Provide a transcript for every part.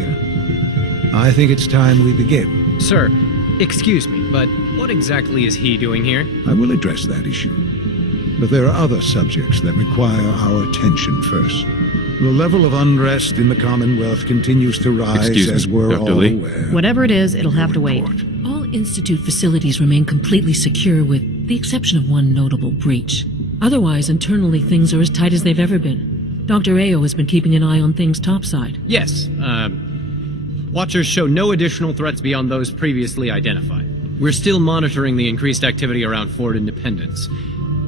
here. I think it's time we begin. Sir, excuse me, but what exactly is he doing here? I will address that issue. But there are other subjects that require our attention first. The level of unrest in the Commonwealth continues to rise, as we're Dr. all Lee? aware. Whatever it is, it'll have to wait. All Institute facilities remain completely secure with the exception of one notable breach. Otherwise, internally, things are as tight as they've ever been. Dr. Ayo has been keeping an eye on things topside. Yes, Watchers show no additional threats beyond those previously identified. We're still monitoring the increased activity around Fort Independence,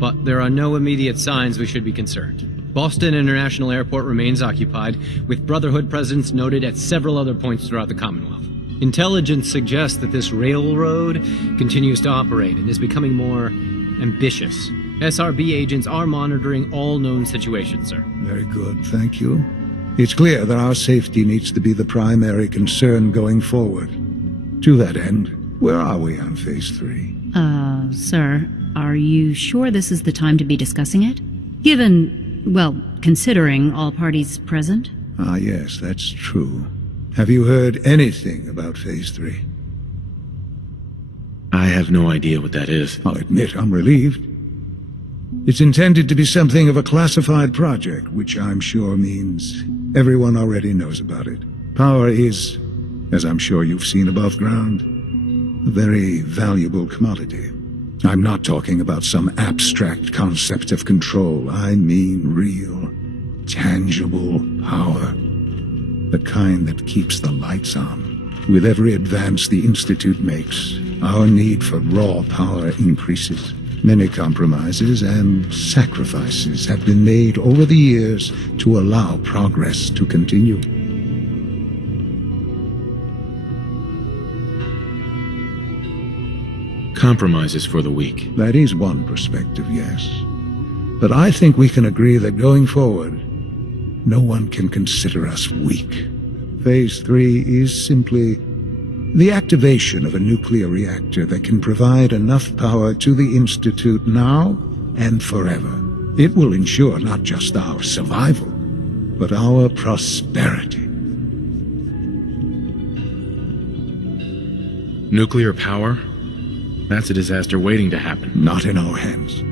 but there are no immediate signs we should be concerned. Boston International Airport remains occupied, with Brotherhood presence noted at several other points throughout the Commonwealth. Intelligence suggests that this railroad continues to operate and is becoming more ambitious. SRB agents are monitoring all known situations, sir. Very good, thank you. It's clear that our safety needs to be the primary concern going forward. To that end, where are we on Phase 3? Sir, are you sure this is the time to be discussing it? Given, well, considering all parties present? Ah, yes, that's true. Have you heard anything about Phase 3? I have no idea what that is. I'll admit I'm relieved. It's intended to be something of a classified project, which I'm sure means everyone already knows about it. Power is, as I'm sure you've seen above ground, a very valuable commodity. I'm not talking about some abstract concept of control. I mean real, tangible power. The kind that keeps the lights on. With every advance the Institute makes, our need for raw power increases. Many compromises and sacrifices have been made over the years to allow progress to continue. Compromises for the weak. That is one perspective, yes. But I think we can agree that going forward, no one can consider us weak. Phase 3 is simply the activation of a nuclear reactor that can provide enough power to the Institute now and forever. It will ensure not just our survival, but our prosperity. Nuclear power? That's a disaster waiting to happen. Not in our hands.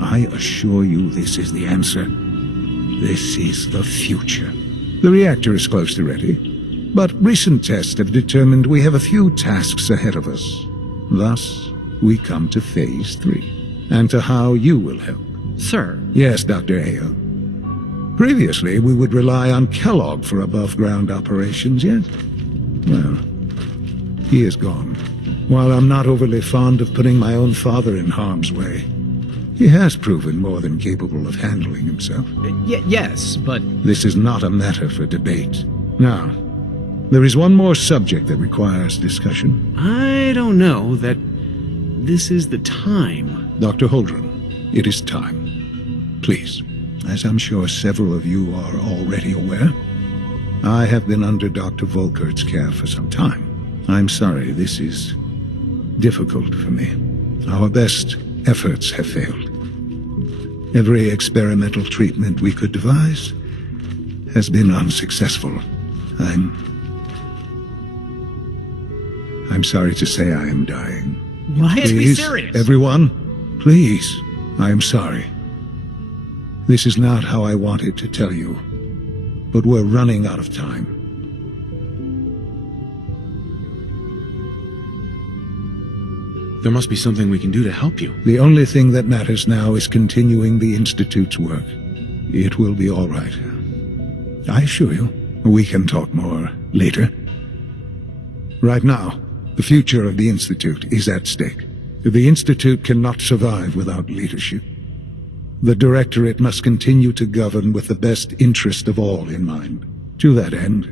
I assure you this is the answer. This is the future. The reactor is close to ready. But recent tests have determined we have a few tasks ahead of us. Thus, we come to Phase 3, and to how you will help. Sir. Yes, Dr. Ayo. Previously, we would rely on Kellogg for above-ground operations, yes? Well, he is gone. While I'm not overly fond of putting my own father in harm's way, he has proven more than capable of handling himself. Yes, but... This is not a matter for debate. Now, there is one more subject that requires discussion. I don't know that this is the time. Dr. Holdren, it is time. Please, as I'm sure several of you are already aware, I have been under Dr. Volkert's care for some time. I'm sorry, this is difficult for me. Our best efforts have failed. Every experimental treatment we could devise has been unsuccessful. I'm sorry to say I am dying. What? Please, be Please, serious. everyone, please, I am sorry. This is not how I wanted to tell you, but we're running out of time. There must be something we can do to help you. The only thing that matters now is continuing the Institute's work. It will be all right. I assure you, we can talk more later. Right now, the future of the Institute is at stake. The Institute cannot survive without leadership. The Directorate must continue to govern with the best interest of all in mind. To that end,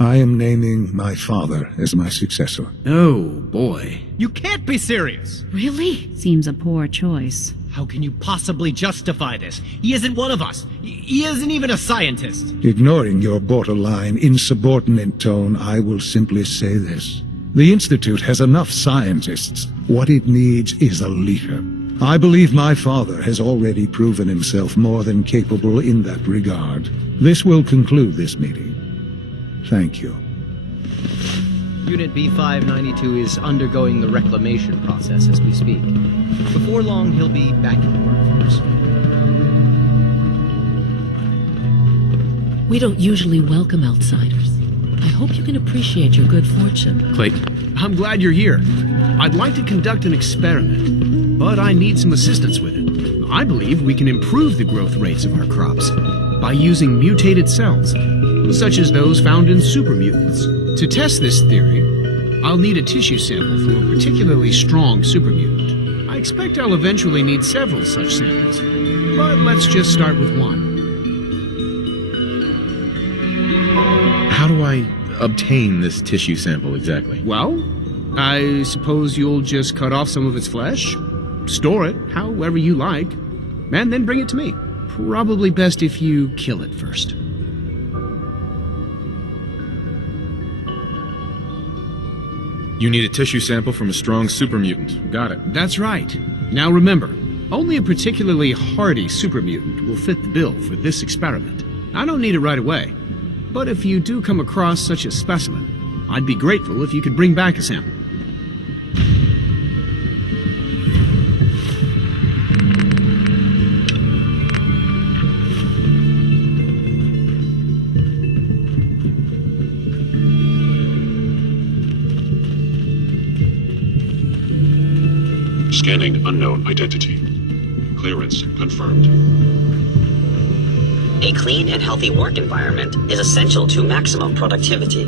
I am naming my father as my successor. Oh, boy. You can't be serious! Really? Seems a poor choice. How can you possibly justify this? He isn't one of us. He isn't even a scientist. Ignoring your borderline, insubordinate tone, I will simply say this. The Institute has enough scientists. What it needs is a leader. I believe my father has already proven himself more than capable in that regard. This will conclude this meeting. Thank you. Unit B592 is undergoing the reclamation process as we speak. Before long, he'll be back in the workforce. We don't usually welcome outsiders. I hope you can appreciate your good fortune. Clayton, I'm glad you're here. I'd like to conduct an experiment, but I need some assistance with it. I believe we can improve the growth rates of our crops by using mutated cells, such as those found in supermutants. To test this theory, I'll need a tissue sample from a particularly strong supermutant. I expect I'll eventually need several such samples, but let's just start with one. how do I obtain this tissue sample exactly? Well, I suppose you'll just cut off some of its flesh, store it however you like, and then bring it to me. Probably best if you kill it first. You need a tissue sample from a strong supermutant. Got it. That's right. Now remember, only a particularly hardy supermutant will fit the bill for this experiment. I don't need it right away, but if you do come across such a specimen, I'd be grateful if you could bring back a sample. Scanning unknown identity. Clearance confirmed. A clean and healthy work environment is essential to maximum productivity.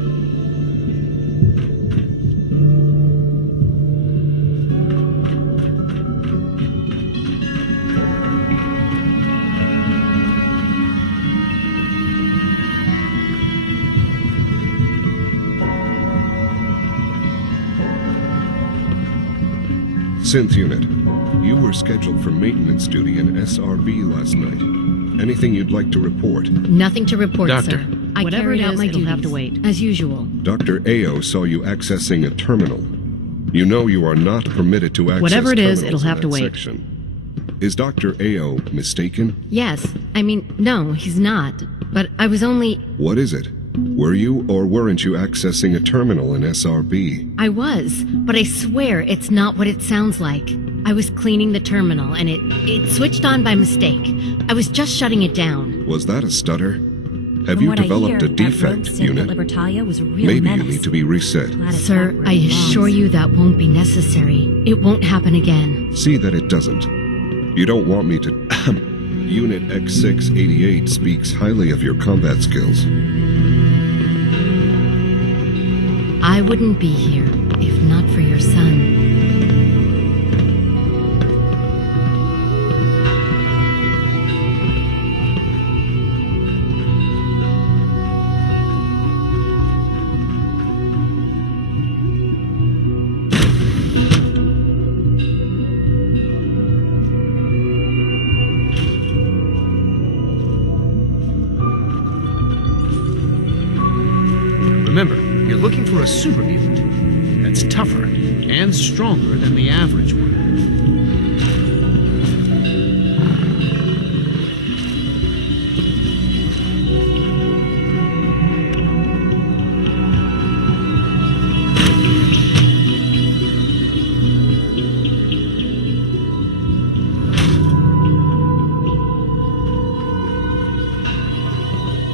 Synth unit, you were scheduled for maintenance duty in SRB last night. Anything you'd like to report? Nothing to report, Doctor. sir. I Whatever carried it out is, my it'll duties, have to wait. as usual. Dr. Ao saw you accessing a terminal. You know you are not permitted to access Whatever it is, terminals it'll in have to that wait. section. Is Dr. Ao mistaken? Yes. I mean, no, he's not. But I was only... What is it? Were you or weren't you accessing a terminal in SRB? I was, but I swear it's not what it sounds like. I was cleaning the terminal, and it switched on by mistake. I was just shutting it down. Was that a stutter? Have you developed a defect, unit? Maybe you need to be reset. Sir, I assure you that won't be necessary. It won't happen again. See that it doesn't. You don't want me to... Unit X688 speaks highly of your combat skills. I wouldn't be here if not for your son. Remember, you're looking for a super mutant that's tougher and stronger than the average one.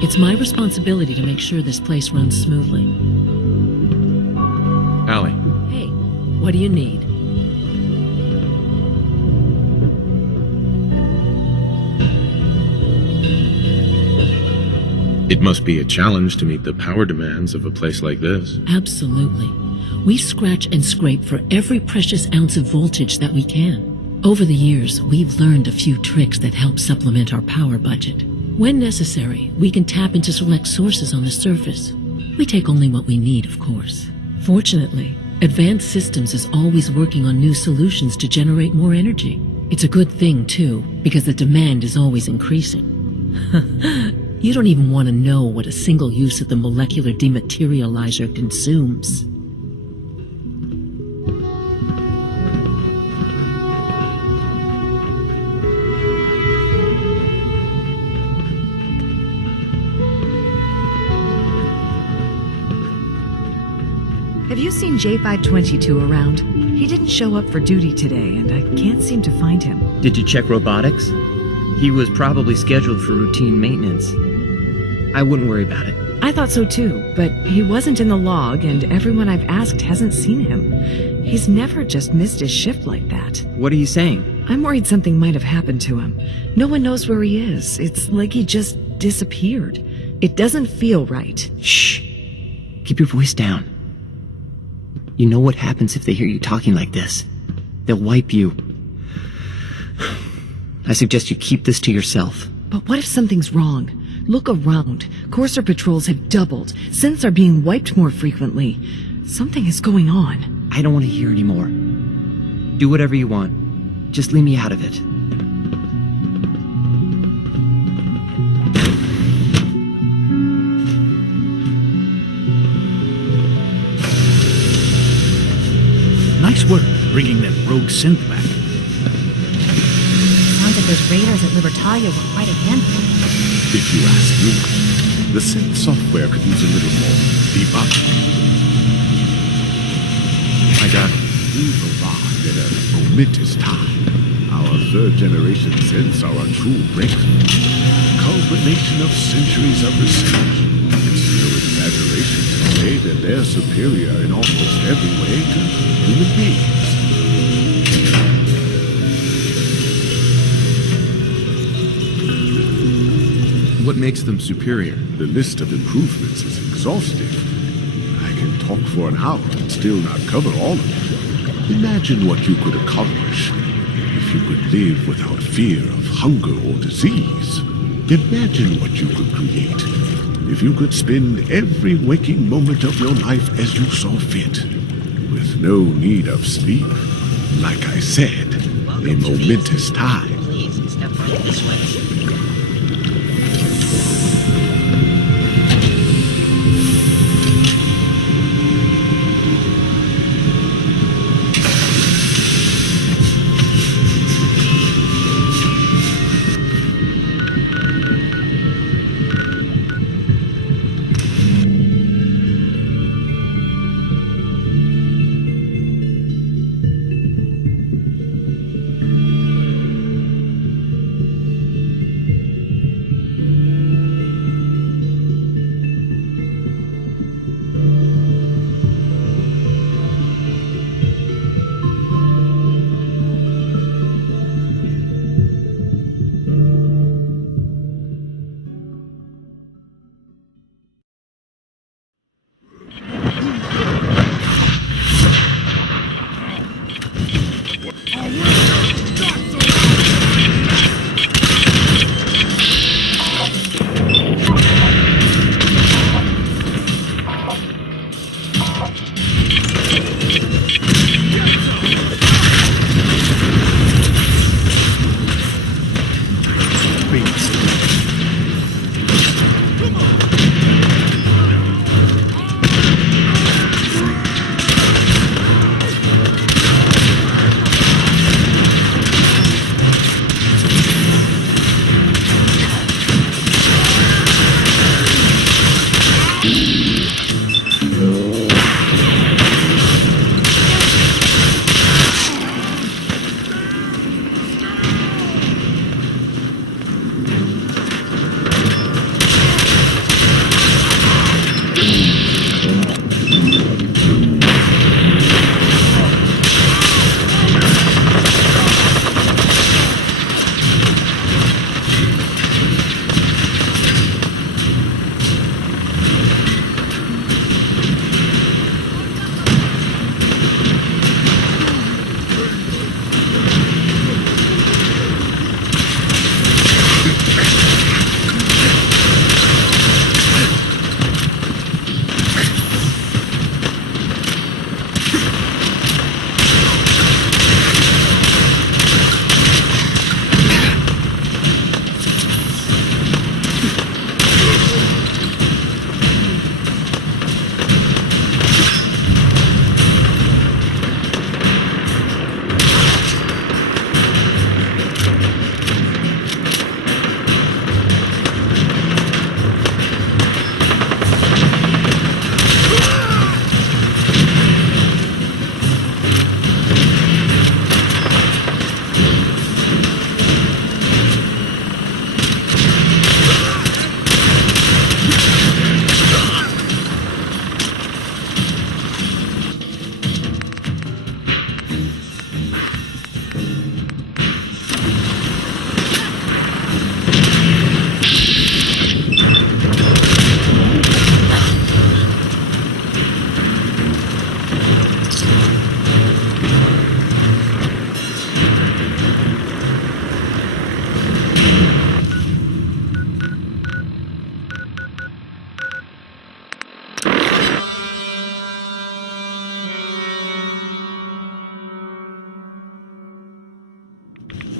It's my responsibility to make sure this place runs smoothly. Allie, Hey, what do you need? it must be a challenge to meet the power demands of a place like this. Absolutely. We scratch and scrape for every precious ounce of voltage that we can. Over the years, we've learned a few tricks that help supplement our power budget. When necessary, we can tap into select sources on the surface. We take only what we need, of course. Fortunately, Advanced Systems is always working on new solutions to generate more energy. It's a good thing, too, because the demand is always increasing. You don't even want to know what a single use of the molecular dematerializer consumes. Have you seen J522 around? He didn't show up for duty today, and I can't seem to find him. Did you check robotics? He was probably scheduled for routine maintenance. I wouldn't worry about it. I thought so too, but he wasn't in the log, and everyone I've asked hasn't seen him. He's never just missed his shift like that. What are you saying? I'm worried something might have happened to him. No one knows where he is. It's like he just disappeared. It doesn't feel right. Shh. Keep your voice down. You know what happens if they hear you talking like this. They'll wipe you. I suggest you keep this to yourself. But what if something's wrong? Look around. Courser patrols have doubled. Synths are being wiped more frequently. Something is going on. I don't want to hear anymore. Do whatever you want. Just leave me out of it. Nice work bringing that rogue synth back. Sounds like those raiders at Libertalia were quite a handful. If you ask me, the synth software could use a little more debugging. I got we've arrived at a momentous time. Our third-generation synths are a true breakthrough. Culmination of centuries of research. It's no exaggeration to say that they're superior in almost every way to human beings. What makes them superior? The list of improvements is exhaustive. I can talk for an hour and still not cover all of it. Imagine what you could accomplish if you could live without fear of hunger or disease. Imagine what you could create if you could spend every waking moment of your life as you saw fit, with no need of sleep. Like I said, a momentous time. Please step right this way.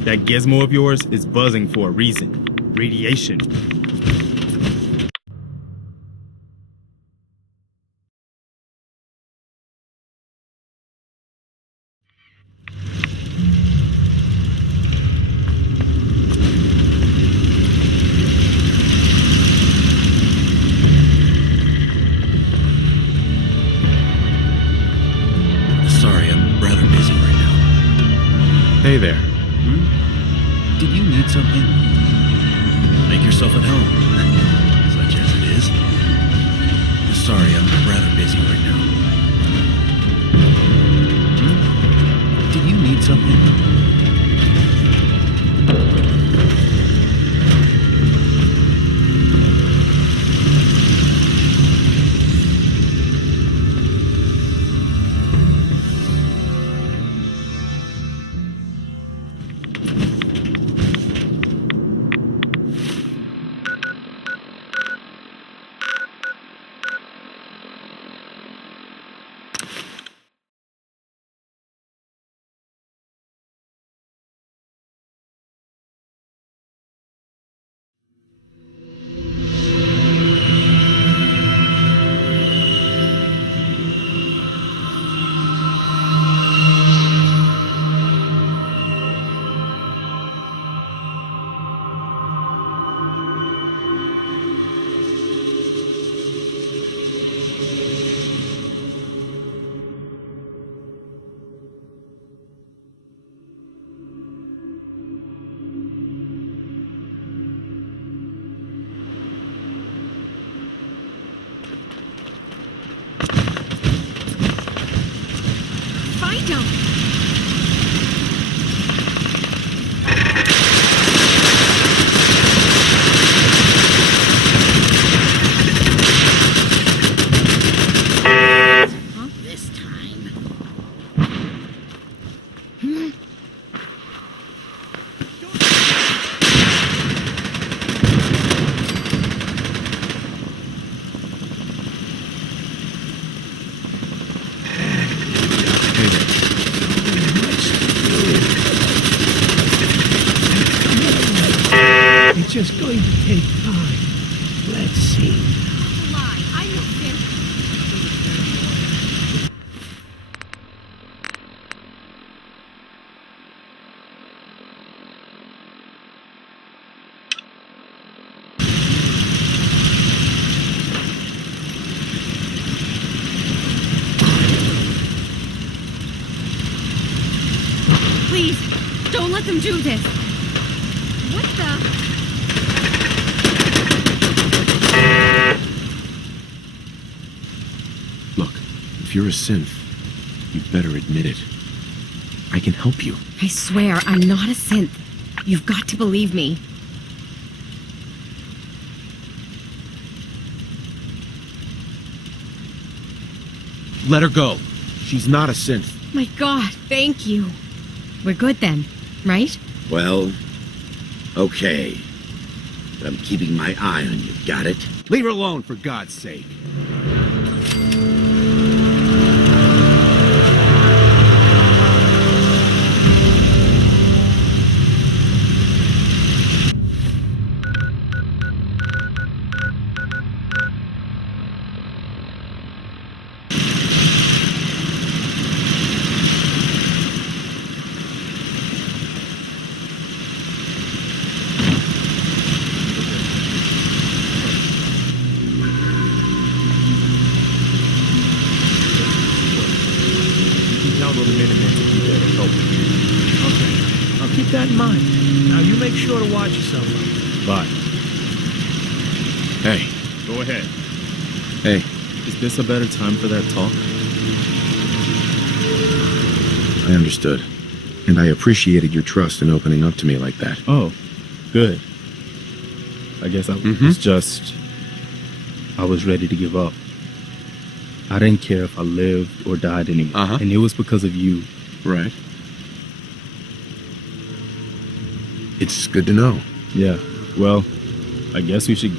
That gizmo of yours is buzzing for a reason. Radiation. Sorry, I'm rather busy right now. Hey there. Did you need something? Make yourself at home, such as it is. Sorry, I'm rather busy right now. Did you need something? Find him! This time. It's just going to take time. Let's see. Lie. I know him. Please, don't let them do this. What the? Look, if you're a synth, you'd better admit it. I can help you. I swear, I'm not a synth. You've got to believe me. Let her go. She's not a synth. My God, thank you. We're good then, right? Well, okay. But I'm keeping my eye on you, got it? Leave her alone, for God's sake. Okay, I'll keep that in mind. Now you make sure to watch yourself. Bye. Hey. Go ahead. Hey. Is this a better time for that talk? I understood. And I appreciated your trust in opening up to me like that. Oh, good. I guess I was just... I was ready to give up. I didn't care if I lived or died anymore. And it was because of you. Right. It's good to know. Yeah. Well, I guess we should...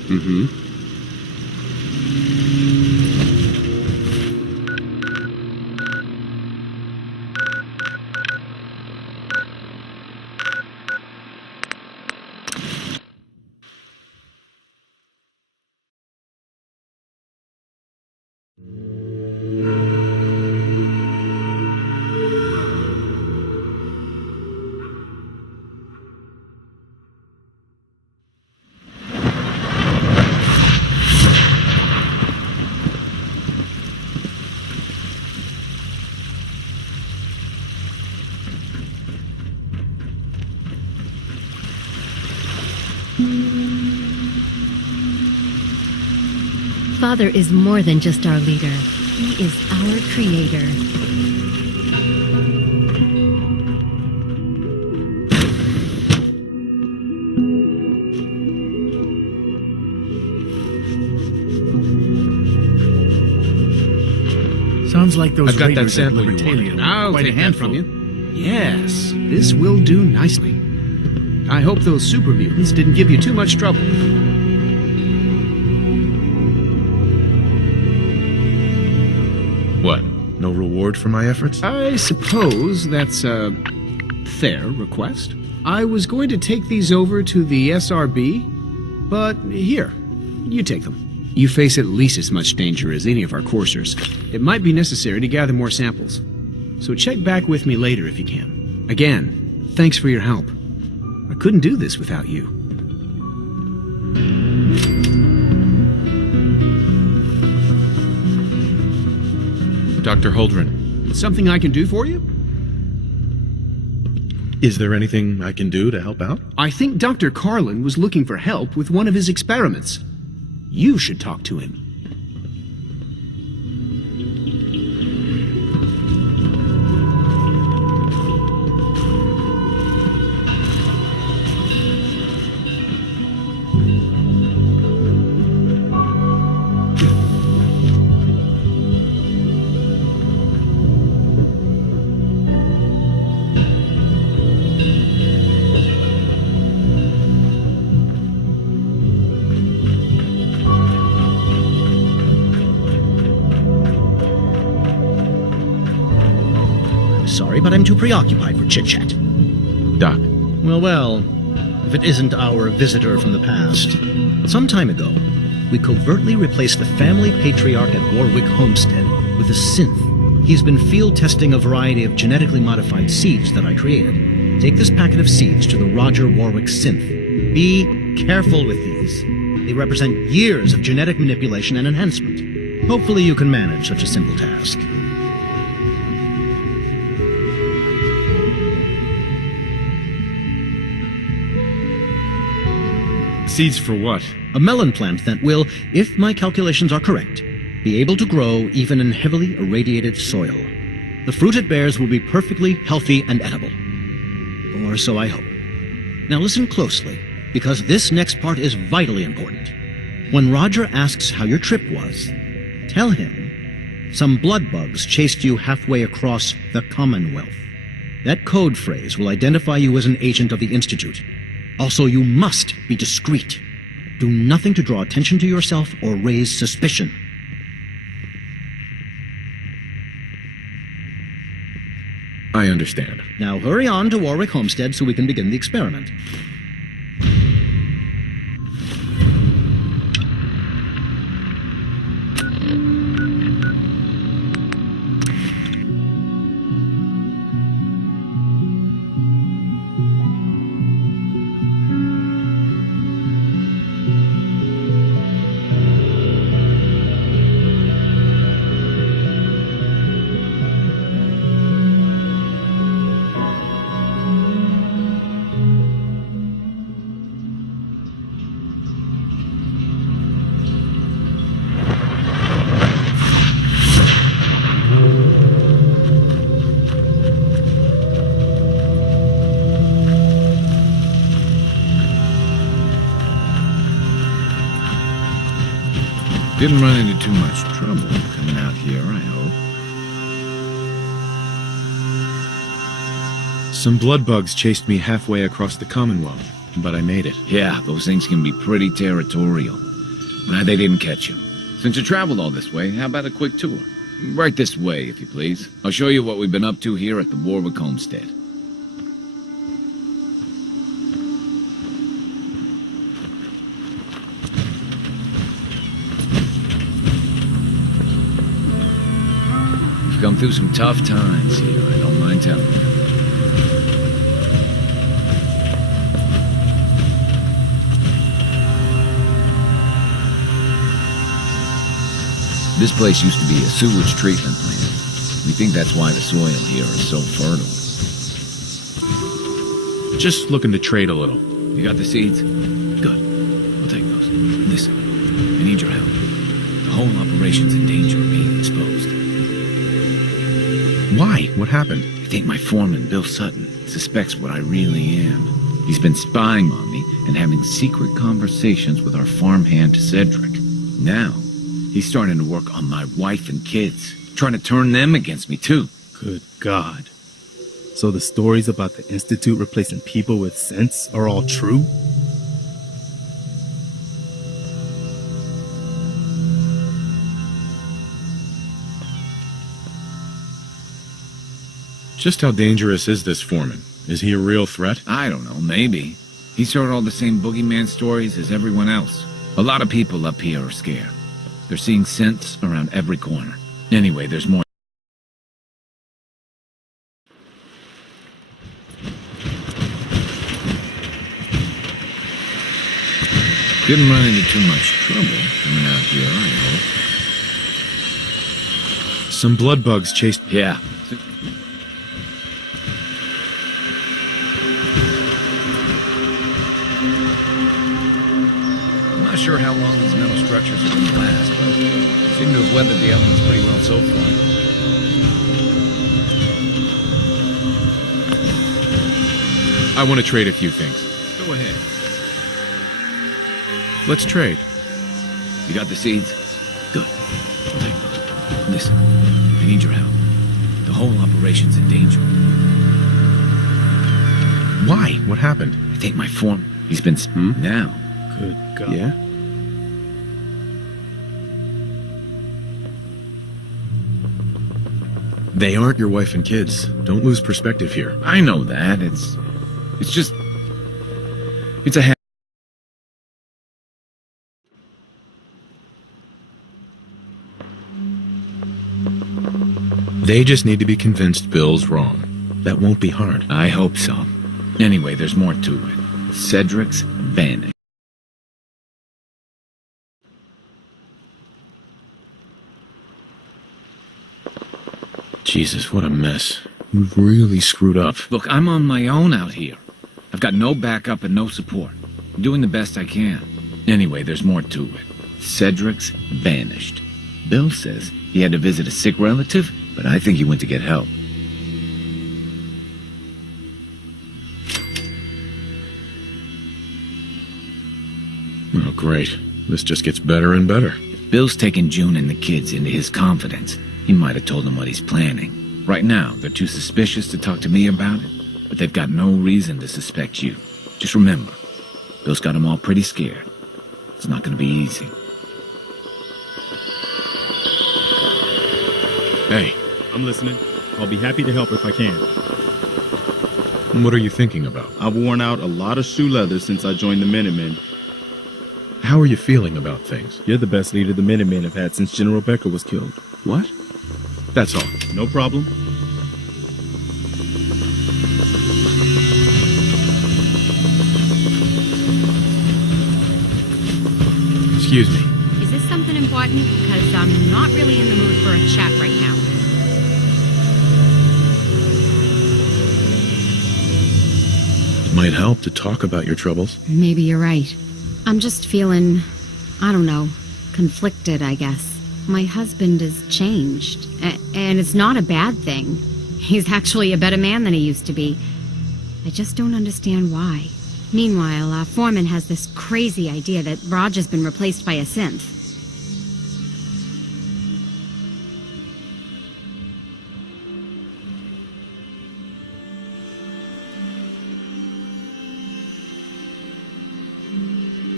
Father is more than just our leader. He is our creator. Sounds like those I've got that raiders at sample you Libertalia wanted. were I'll quite a take that handful. from you. Yes, this will do nicely. I hope those super mutants didn't give you too much trouble. What? No reward for my efforts? I suppose that's a fair request. I was going to take these over to the SRB, but here, you take them. You face at least as much danger as any of our coursers. It might be necessary to gather more samples. So check back with me later if you can. Again, thanks for your help. I couldn't do this without you. Dr. Holdren. Something I can do for you? Is there anything I can do to help out? I think Dr. Carlin was looking for help with one of his experiments. You should talk to him. Sorry, but I'm too preoccupied for chit-chat. Doc. Well, if it isn't our visitor from the past. Some time ago, we covertly replaced the family patriarch at Warwick Homestead with a synth. He's been field testing a variety of genetically modified seeds that I created. Take this packet of seeds to the Roger Warwick synth. Be careful with these. They represent years of genetic manipulation and enhancement. Hopefully you can manage such a simple task. Seeds for what? A melon plant that will, if my calculations are correct, be able to grow even in heavily irradiated soil. The fruit it bears will be perfectly healthy and edible. Or so I hope. Now listen closely, because this next part is vitally important. When Roger asks how your trip was, tell him some blood bugs chased you halfway across the Commonwealth. That code phrase will identify you as an agent of the Institute. Also, you must be discreet. Do nothing to draw attention to yourself or raise suspicion. I understand. Now hurry on to Warwick Homestead so we can begin the experiment. Didn't run into too much trouble coming out here, I hope. Some blood bugs chased me halfway across the Commonwealth, but I made it. Yeah, those things can be pretty territorial. Glad they didn't catch you. Since you traveled all this way, how about a quick tour? Right this way, if you please. I'll show you what we've been up to here at the Warwick Homestead. We've come through some tough times here, I don't mind telling you. This place used to be a sewage treatment plant. We think that's why the soil here is so fertile. Just looking to trade a little. You got the seeds? Good. We'll take those. Listen, I need your help. The Why? What happened? I think my foreman, Bill Sutton, suspects what I really am. He's been spying on me and having secret conversations with our farmhand Cedric. Now, he's starting to work on my wife and kids, trying to turn them against me too. Good God. So the stories about the Institute replacing people with sense are all true? Just how dangerous is this foreman? Is he a real threat? I don't know, maybe. He's heard all the same boogeyman stories as everyone else. A lot of people up here are scared. They're seeing scents around every corner. Anyway, there's more. Didn't run into too much trouble coming out here, I hope. Some blood bugs chased... Yeah. I'm not sure how long these metal structures are going to last, but seem to have weathered the elements pretty well so far. I want to trade a few things. Go ahead. Let's trade. You got the seeds? Good. Listen, I need your help. The whole operation's in danger. Why? What happened? I think my form... He's been... Now. Good God. Yeah? They aren't your wife and kids. Don't lose perspective here. I know that. It's just... It's a... They just need to be convinced Bill's wrong. That won't be hard. I hope so. Anyway, there's more to it. Cedric's vanished. Jesus, what a mess. You've really screwed up. Look, I'm on my own out here. I've got no backup and no support. I'm doing the best I can. Anyway, there's more to it. Cedric's vanished. Bill says he had to visit a sick relative, but I think he went to get help. Oh, great. This just gets better and better. If Bill's taken June and the kids into his confidence, he might have told them what he's planning. Right now, they're too suspicious to talk to me about it, but they've got no reason to suspect you. Just remember, Bill's got them all pretty scared. It's not going to be easy. Hey. I'm listening. I'll be happy to help if I can. What are you thinking about? I've worn out a lot of shoe leather since I joined the Minutemen. How are you feeling about things? You're the best leader the Minutemen have had since General Becker was killed. What? That's all. No problem. Excuse me. Is this something important? Because I'm not really in the mood for a chat right now. It might help to talk about your troubles. Maybe you're right. I'm just feeling, I don't know, conflicted, I guess. My husband has changed, and it's not a bad thing. He's actually a better man than he used to be. I just don't understand why. Meanwhile, our foreman has this crazy idea that Roger's been replaced by a synth.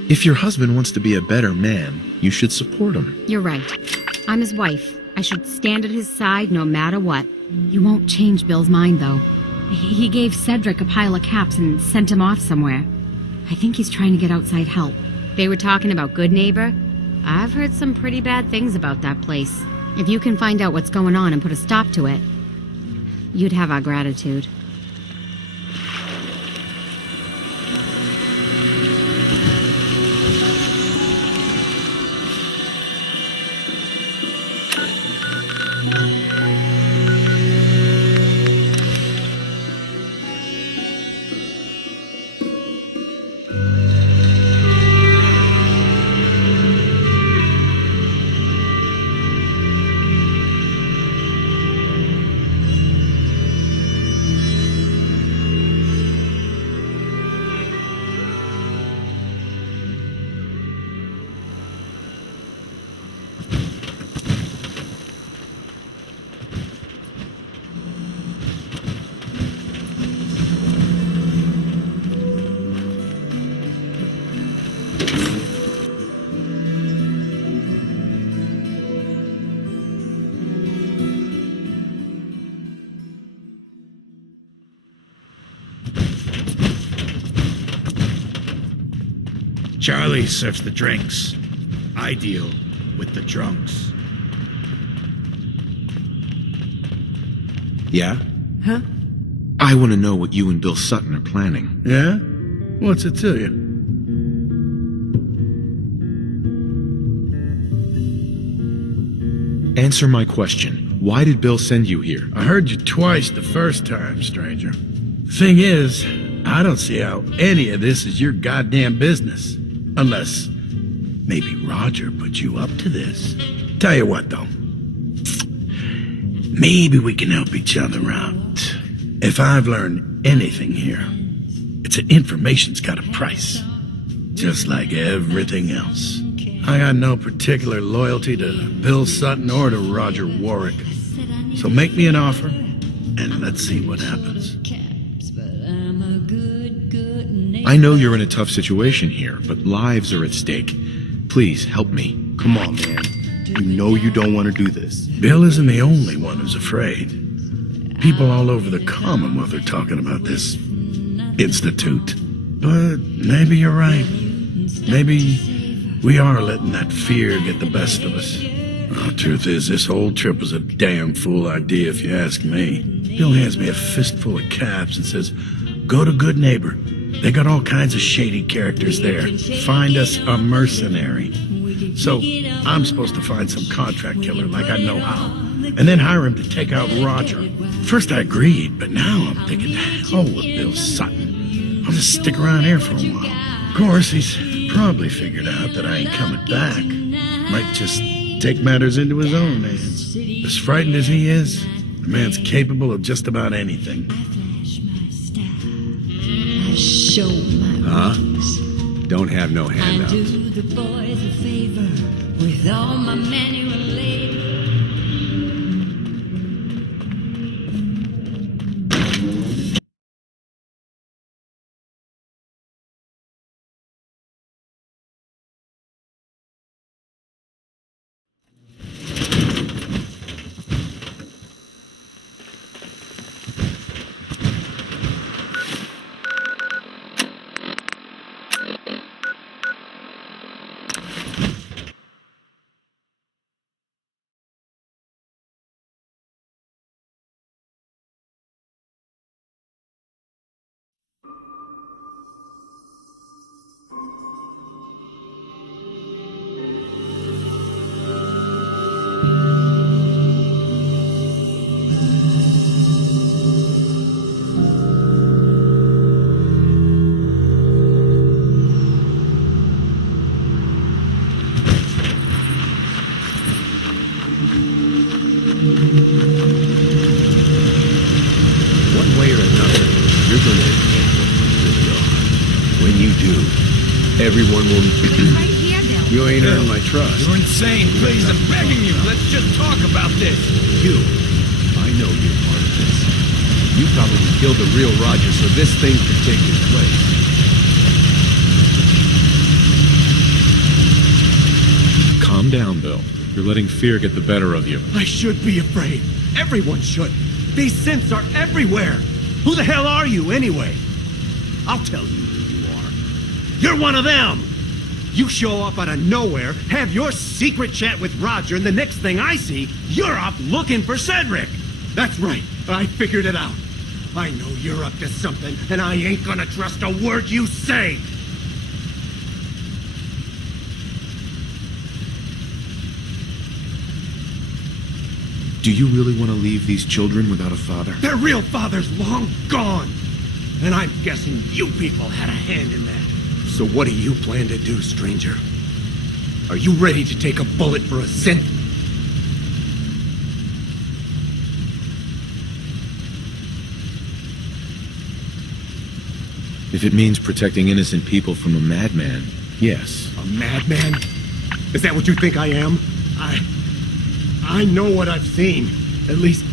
If your husband wants to be a better man, you should support him. You're right. I'm his wife. I should stand at his side no matter what. You won't change Bill's mind, though. He gave Cedric a pile of caps and sent him off somewhere. I think he's trying to get outside help. They were talking about Good Neighbor. I've heard some pretty bad things about that place. If you can find out what's going on and put a stop to it, you'd have our gratitude. Charlie serves the drinks. I deal with the drunks. Yeah? Huh? I want to know what you and Bill Sutton are planning. Yeah? What's it to you? Answer my question. Why did Bill send you here? I heard you twice the first time, stranger. Thing is, I don't see how any of this is your goddamn business. Unless maybe Roger put you up to this. Tell you what, though. Maybe we can help each other out. If I've learned anything here, it's that information's got a price. Just like everything else. I got no particular loyalty to Bill Sutton or to Roger Warwick. So make me an offer, and let's see what happens. I know you're in a tough situation here, but lives are at stake. Please, help me. Come on, man. You know you don't want to do this. Bill isn't the only one who's afraid. People all over the Commonwealth are talking about this institute. But maybe you're right. Maybe we are letting that fear get the best of us. Well, the truth is, this whole trip was a damn fool idea, if you ask me. Bill hands me a fistful of caps and says, go to Good Neighbor. They got all kinds of shady characters there. Find us a mercenary. So I'm supposed to find some contract killer like I know how, and then hire him to take out Roger. First I agreed, but now I'm thinking, hell with Bill Sutton. I'll just stick around here for a while. Of course, he's probably figured out that I ain't coming back. Might just take matters into his own hands. As frightened as he is, the man's capable of just about anything. Huh? Don't have no handouts. The boys a favor with all my manual labor. Everyone will... Right here, Bill. You ain't earned my trust. You're insane. Please, I'm begging you. Let's just talk about this. You. I know you're part of this. You probably killed the real Roger so this thing could take his place. Calm down, Bill. You're letting fear get the better of you. I should be afraid. Everyone should. These synths are everywhere. Who the hell are you, anyway? I'll tell you who you are. You're one of them! You show up out of nowhere, have your secret chat with Roger, and the next thing I see, you're up looking for Cedric! That's right, I figured it out. I know you're up to something, and I ain't gonna trust a word you say! Do you really want to leave these children without a father? Their real father's long gone! And I'm guessing you people had a hand in that. So what do you plan to do, stranger? Are you ready to take a bullet for a synth? If it means protecting innocent people from a madman, yes. A madman? Is that what you think I am? I know what I've seen. At least,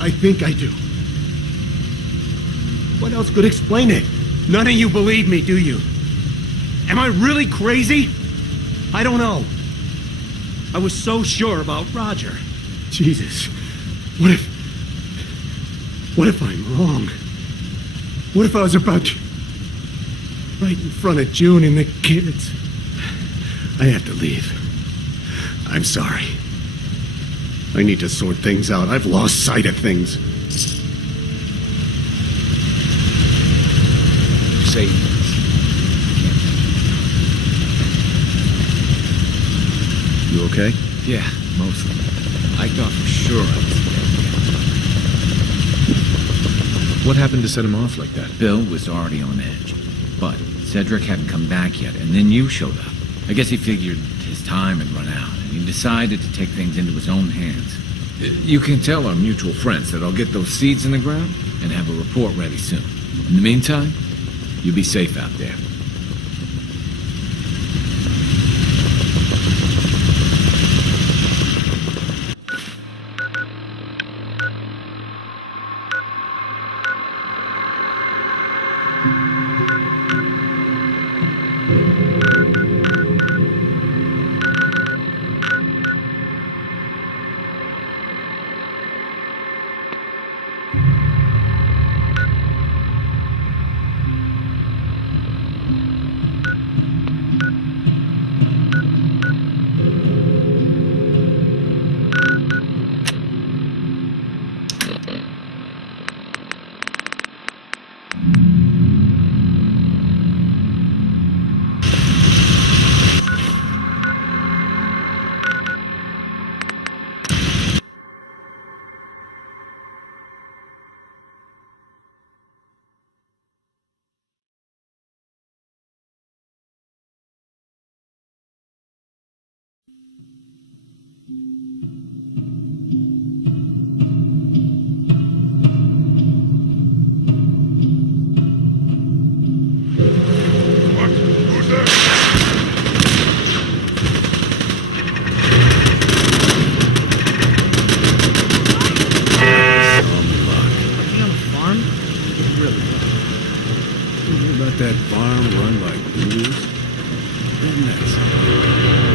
I think I do. What else could explain it? None of you believe me, do you? Am I really crazy? I don't know. I was so sure about Roger. Jesus. What if I'm wrong? What if I was about to... Right in front of June and the kids. I have to leave. I'm sorry. I need to sort things out. I've lost sight of things. Say You okay? yeah, mostly. I thought for sure I was dead. What happened to set him off like that? Bill was already on edge, but Cedric hadn't come back yet, and then you showed up. I guess he figured his time had run out, and he decided to take things into his own hands. You can tell our mutual friends that I'll get those seeds in the ground and have a report ready soon. In the meantime, you be safe out there. That farm run by ghouls? They're nuts.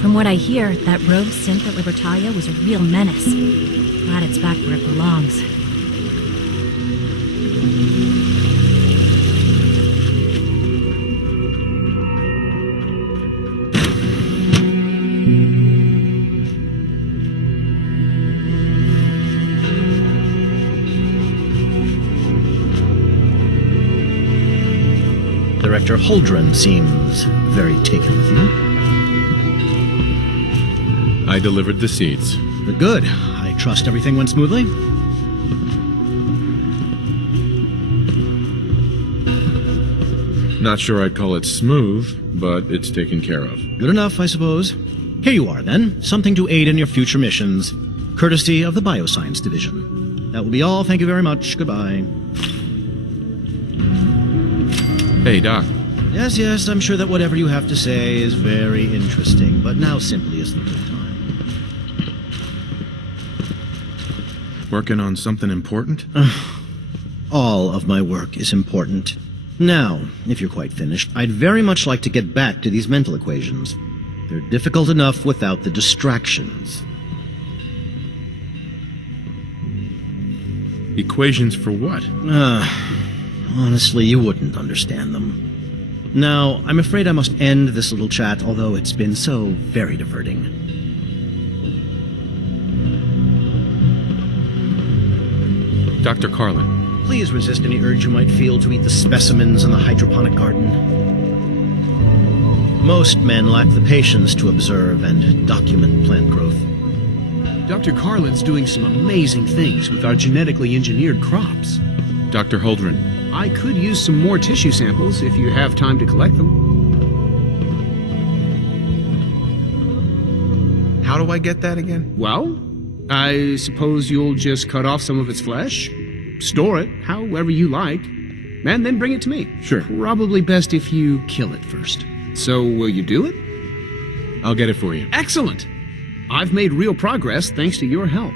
From what I hear, that rogue synth at Libertalia was a real menace. Glad it's back where it belongs. Director Holdren seems very taken with you. I delivered the seeds. Good. I trust everything went smoothly. Not sure I'd call it smooth, but it's taken care of. Good enough, I suppose. Here you are, then. Something to aid in your future missions, courtesy of the Bioscience Division. That will be all. Thank you very much. Goodbye. Hey, Doc. Yes, I'm sure that whatever you have to say is very interesting, but now simply isn't the time. Working on something important? All of my work is important. Now, if you're quite finished, I'd very much like to get back to these mental equations. They're difficult enough without the distractions. Equations for what? Honestly, you wouldn't understand them. Now, I'm afraid I must end this little chat, although it's been so very diverting. Dr. Carlin. Please resist any urge you might feel to eat the specimens in the hydroponic garden. Most men lack the patience to observe and document plant growth. Dr. Carlin's doing some amazing things with our genetically engineered crops. Dr. Holdren. I could use some more tissue samples if you have time to collect them. How do I get that again? Well, I suppose you'll just cut off some of its flesh, store it however you like, and then bring it to me. Sure. Probably best if you kill it first. So, will you do it? I'll get it for you. Excellent! I've made real progress thanks to your help.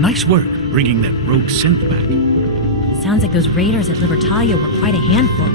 Nice work bringing that rogue synth back. Sounds like those raiders at Libertalia were quite a handful.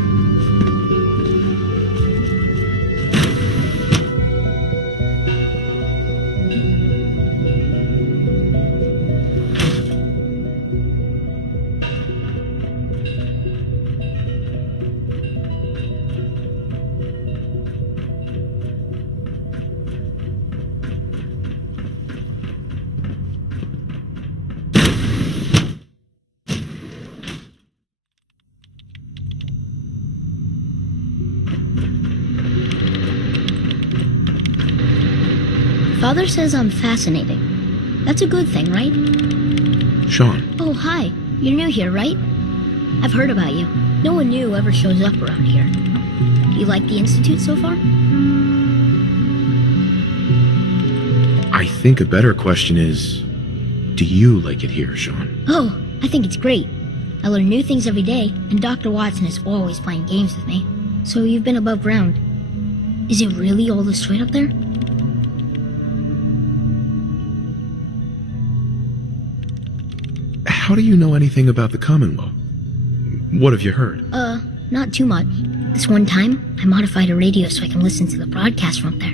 Father says I'm fascinating. That's a good thing, right? Sean. Oh, hi. You're new here, right? I've heard about you. No one new ever shows up around here. Do you like the Institute so far? I think a better question is, do you like it here, Sean? Oh, I think it's great. I learn new things every day, and Dr. Watson is always playing games with me. So you've been above ground. Is it really all this straight up there? How do you know anything about the Commonwealth? What have you heard? Not too much. This one time, I modified a radio so I can listen to the broadcast from up there.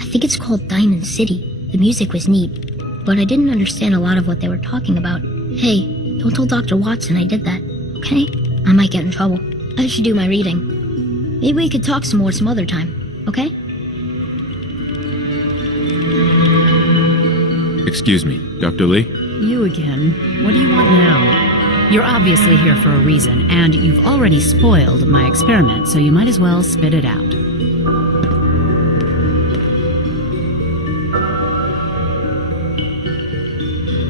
I think it's called Diamond City. The music was neat, but I didn't understand a lot of what they were talking about. Hey, don't tell Dr. Watson I did that, okay? I might get in trouble. I should do my reading. Maybe we could talk some more some other time, okay? Excuse me, Dr. Lee? You again. What do you want now? You're obviously here for a reason, and you've already spoiled my experiment, so you might as well spit it out.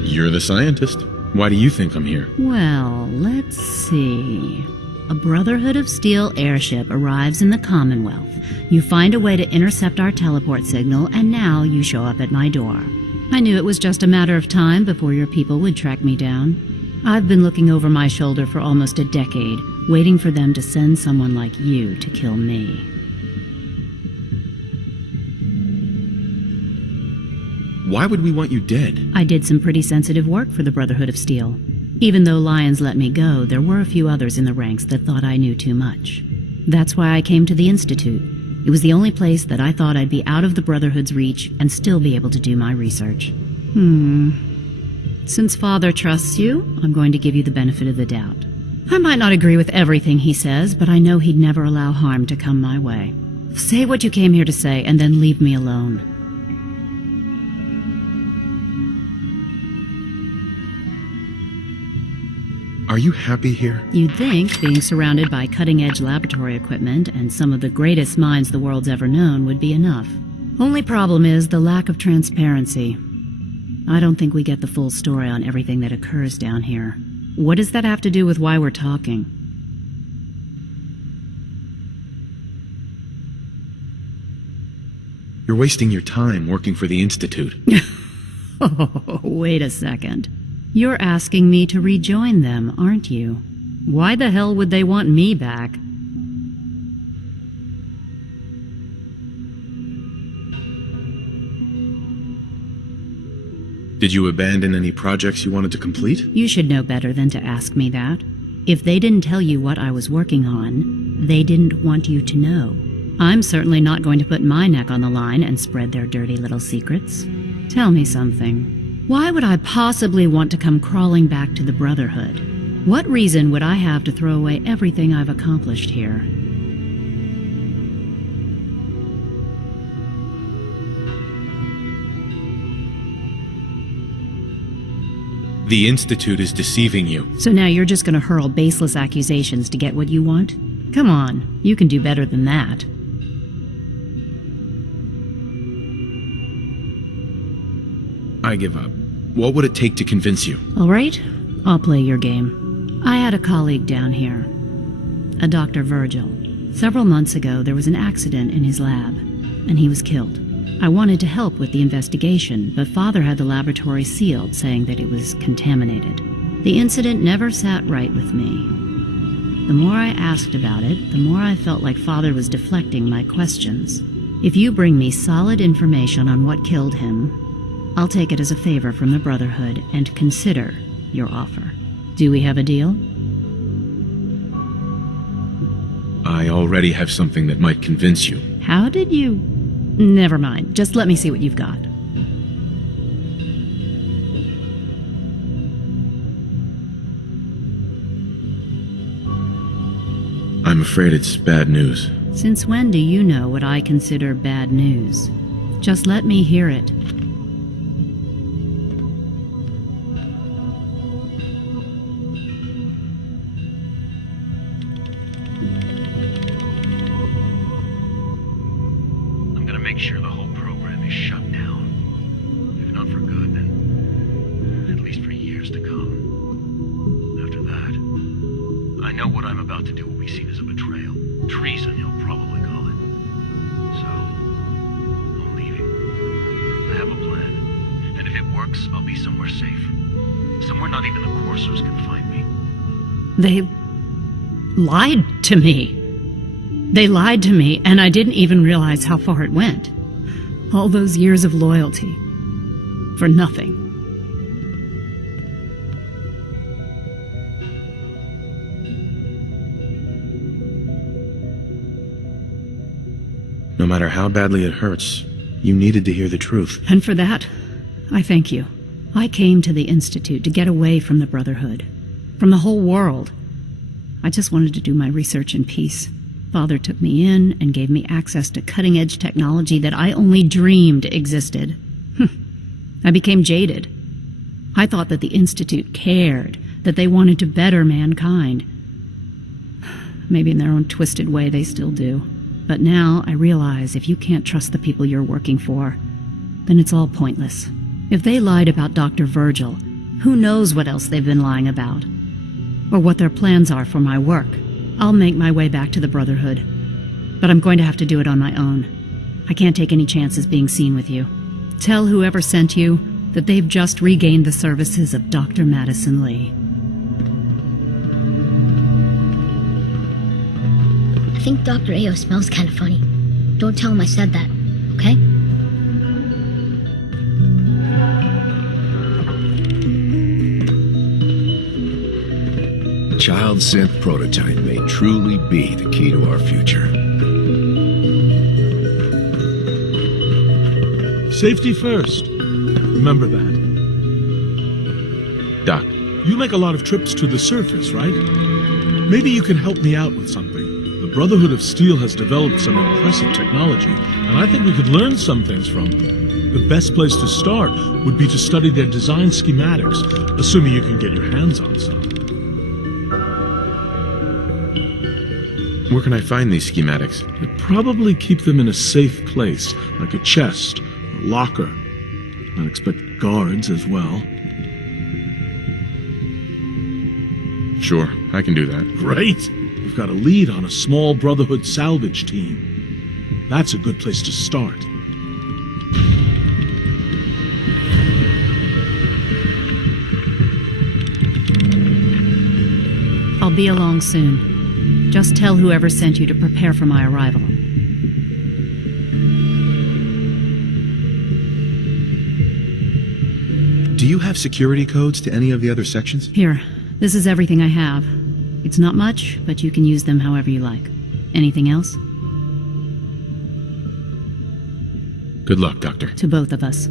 You're the scientist. Why do you think I'm here? Well, let's see. A Brotherhood of Steel airship arrives in the Commonwealth. You find a way to intercept our teleport signal, and now you show up at my door. I knew it was just a matter of time before your people would track me down. I've been looking over my shoulder for almost a decade, waiting for them to send someone like you to kill me. Why would we want you dead? I did some pretty sensitive work for the Brotherhood of Steel. Even though Lyons let me go, there were a few others in the ranks that thought I knew too much. That's why I came to the Institute. It was the only place that I thought I'd be out of the Brotherhood's reach and still be able to do my research. Since Father trusts you, I'm going to give you the benefit of the doubt. I might not agree with everything he says, but I know he'd never allow harm to come my way. Say what you came here to say, and then leave me alone. Are you happy here? You'd think being surrounded by cutting-edge laboratory equipment and some of the greatest minds the world's ever known would be enough. Only problem is the lack of transparency. I don't think we get the full story on everything that occurs down here. What does that have to do with why we're talking? You're wasting your time working for the Institute. Oh, wait a second. You're asking me to rejoin them, aren't you? Why the hell would they want me back? Did you abandon any projects you wanted to complete? You should know better than to ask me that. If they didn't tell you what I was working on, they didn't want you to know. I'm certainly not going to put my neck on the line and spread their dirty little secrets. Tell me something. Why would I possibly want to come crawling back to the Brotherhood? What reason would I have to throw away everything I've accomplished here? The Institute is deceiving you. So now you're just going to hurl baseless accusations to get what you want? Come on, you can do better than that. I give up. What would it take to convince you? All right, I'll play your game. I had a colleague down here, a Dr. Virgil. Several months ago, there was an accident in his lab, and he was killed. I wanted to help with the investigation, but Father had the laboratory sealed, saying that it was contaminated. The incident never sat right with me. The more I asked about it, the more I felt like Father was deflecting my questions. If you bring me solid information on what killed him, I'll take it as a favor from the Brotherhood and consider your offer. Do we have a deal? I already have something that might convince you. How did you... Never mind. Just let me see what you've got. I'm afraid it's bad news. Since when do you know what I consider bad news? Just let me hear it. Make sure the whole program is shut down. If not for good, then at least for years to come. After that, I know what I'm about to do will be seen as a betrayal. Treason, you'll probably call it. So, I'm leaving. I have a plan. And if it works, I'll be somewhere safe. Somewhere not even the Coursers can find me. They lied to me. They lied to me, and I didn't even realize how far it went. All those years of loyalty. For nothing. No matter how badly it hurts, you needed to hear the truth. And for that, I thank you. I came to the Institute to get away from the Brotherhood. From the whole world. I just wanted to do my research in peace. Father took me in and gave me access to cutting-edge technology that I only dreamed existed. I became jaded. I thought that the Institute cared, that they wanted to better mankind. Maybe in their own twisted way they still do. But now I realize if you can't trust the people you're working for, then it's all pointless. If they lied about Dr. Virgil, who knows what else they've been lying about? Or what their plans are for my work. I'll make my way back to the Brotherhood, but I'm going to have to do it on my own. I can't take any chances being seen with you. Tell whoever sent you that they've just regained the services of Dr. Madison Lee. I think Dr. Ayo smells kind of funny. Don't tell him I said that, okay? Child synth prototype may truly be the key to our future. Safety first. Remember that. Doc. You make a lot of trips to the surface, right? Maybe you can help me out with something. The Brotherhood of Steel has developed some impressive technology, and I think we could learn some things from them. The best place to start would be to study their design schematics, assuming you can get your hands on some. Where can I find these schematics? You'd probably keep them in a safe place, like a chest, or a locker. I'd expect guards as well. Sure, I can do that. Great! We've got a lead on a small Brotherhood salvage team. That's a good place to start. I'll be along soon. Just tell whoever sent you to prepare for my arrival. Do you have security codes to any of the other sections? Here, this is everything I have. It's not much, but you can use them however you like. Anything else? Good luck, Doctor. To both of us.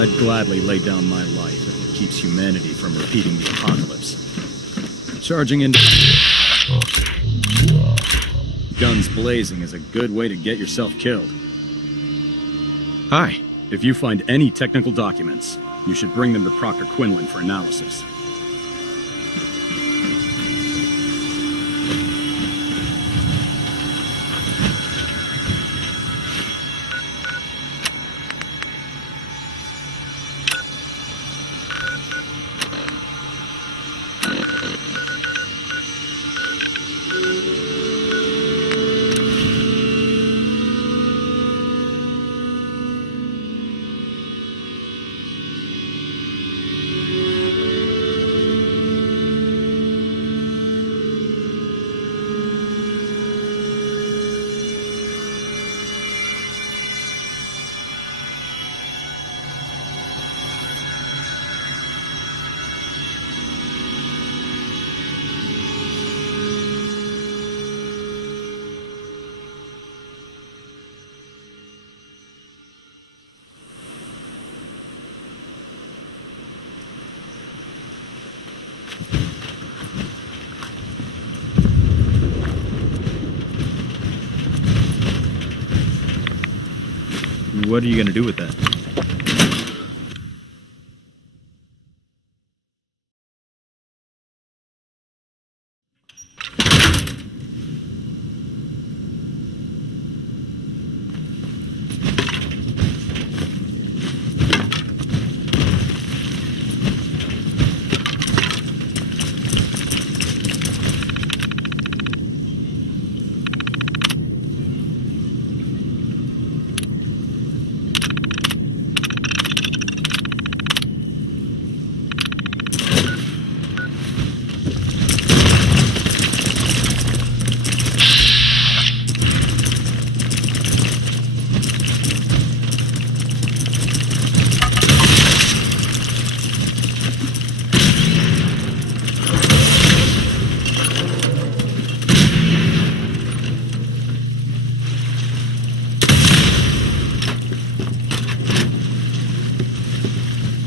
I'd gladly lay down my life if it keeps humanity from repeating the apocalypse. Charging into... guns blazing is a good way to get yourself killed. Hi. If you find any technical documents, you should bring them to Proctor Quinlan for analysis. What are you going to do with that?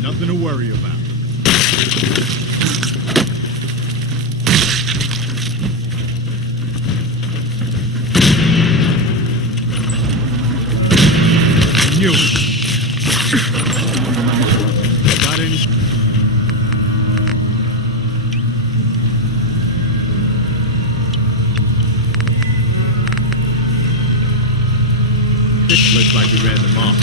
Nothing to worry about. You. Got any? Looks like we ran them off.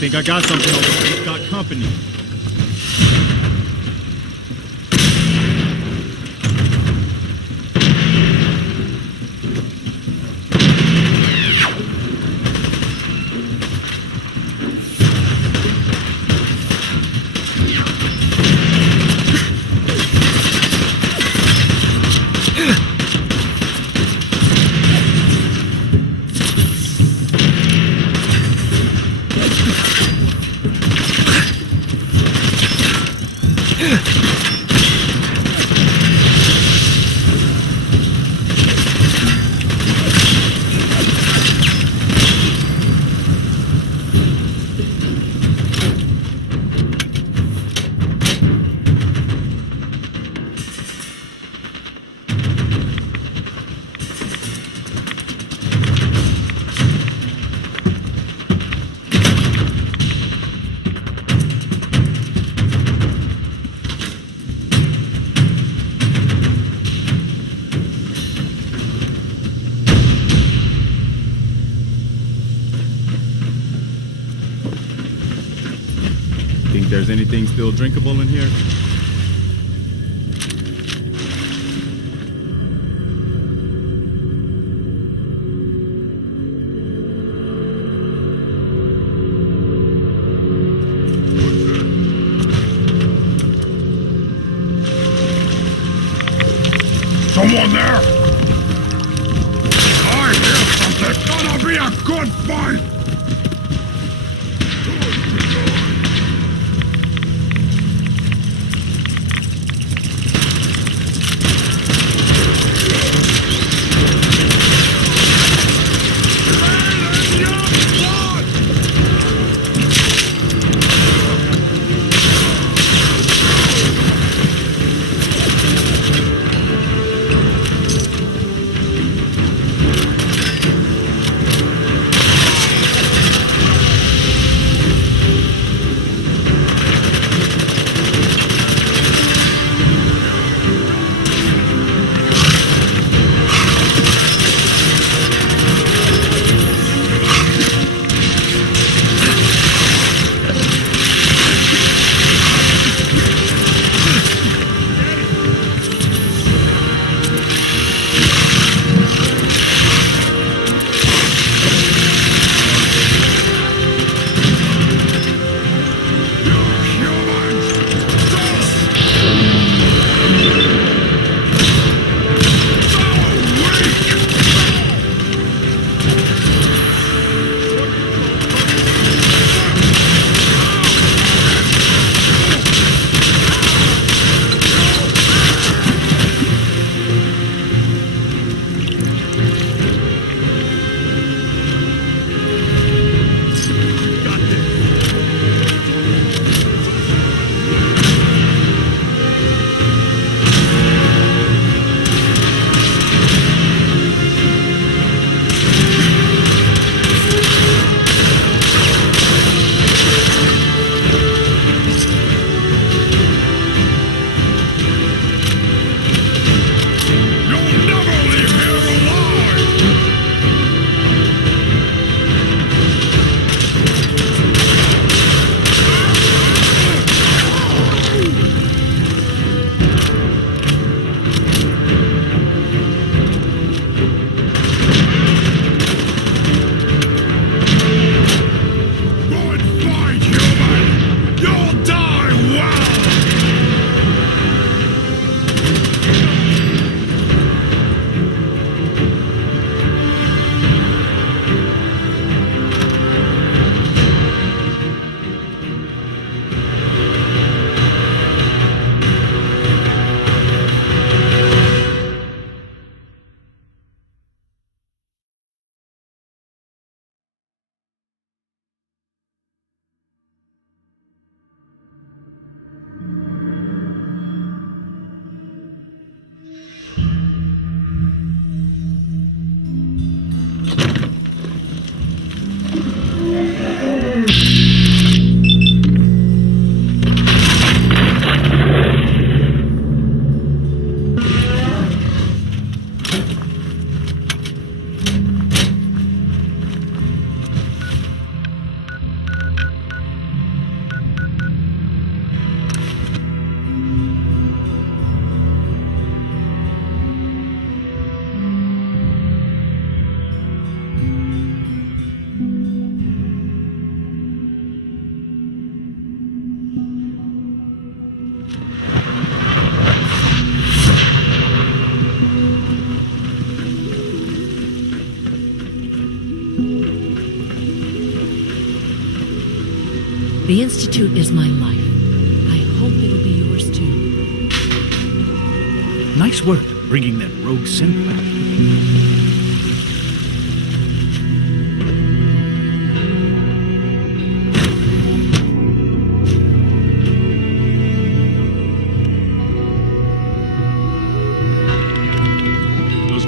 think I got something over there. We've got company. Think there's anything still drinkable in here? Someone there! I hear something! Gonna be a good fight! The Institute is my life. I hope it'll be yours too. Nice work bringing that rogue synth back.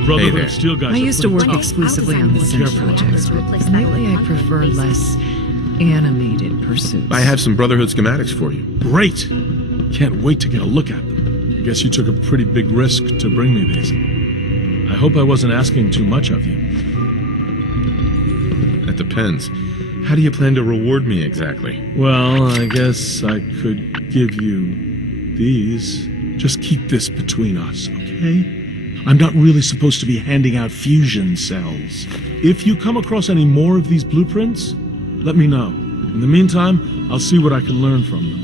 Brotherhood there. of Steel guys I are used to pretty work tough. exclusively on the synth projects, but lately I prefer less animated pursuits. I have some Brotherhood schematics for you. Great! Can't wait to get a look at them. I guess you took a pretty big risk to bring me these. I hope I wasn't asking too much of you. That depends. How do you plan to reward me exactly? Well, I guess I could give you these. Just keep this between us, okay? I'm not really supposed to be handing out fusion cells. If you come across any more of these blueprints, let me know. In the meantime, I'll see what I can learn from them.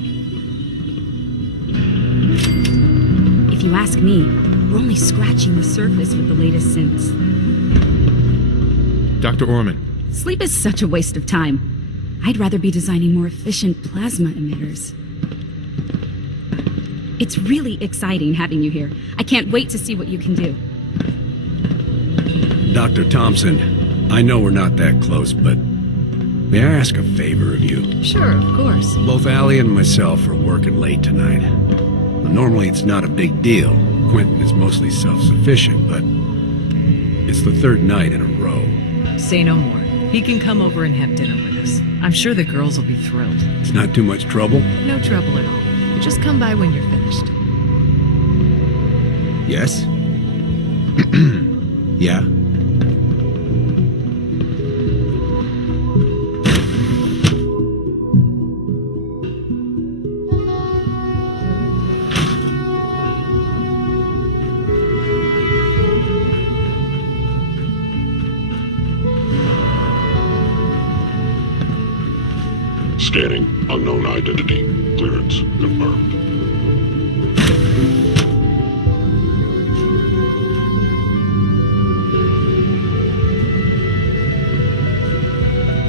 If you ask me, we're only scratching the surface with the latest synths. Dr. Orman. Sleep is such a waste of time. I'd rather be designing more efficient plasma emitters. It's really exciting having you here. I can't wait to see what you can do. Dr. Thompson, I know we're not that close, but may I ask a favor of you? Sure, of course. Both Allie and myself are working late tonight. Normally it's not a big deal. Quentin is mostly self-sufficient, but it's the third night in a row. Say no more. He can come over and have dinner with us. I'm sure the girls will be thrilled. It's not too much trouble? No trouble at all. Just come by when you're finished. Yes? Yeah? Scanning. Unknown identity. Clearance confirmed.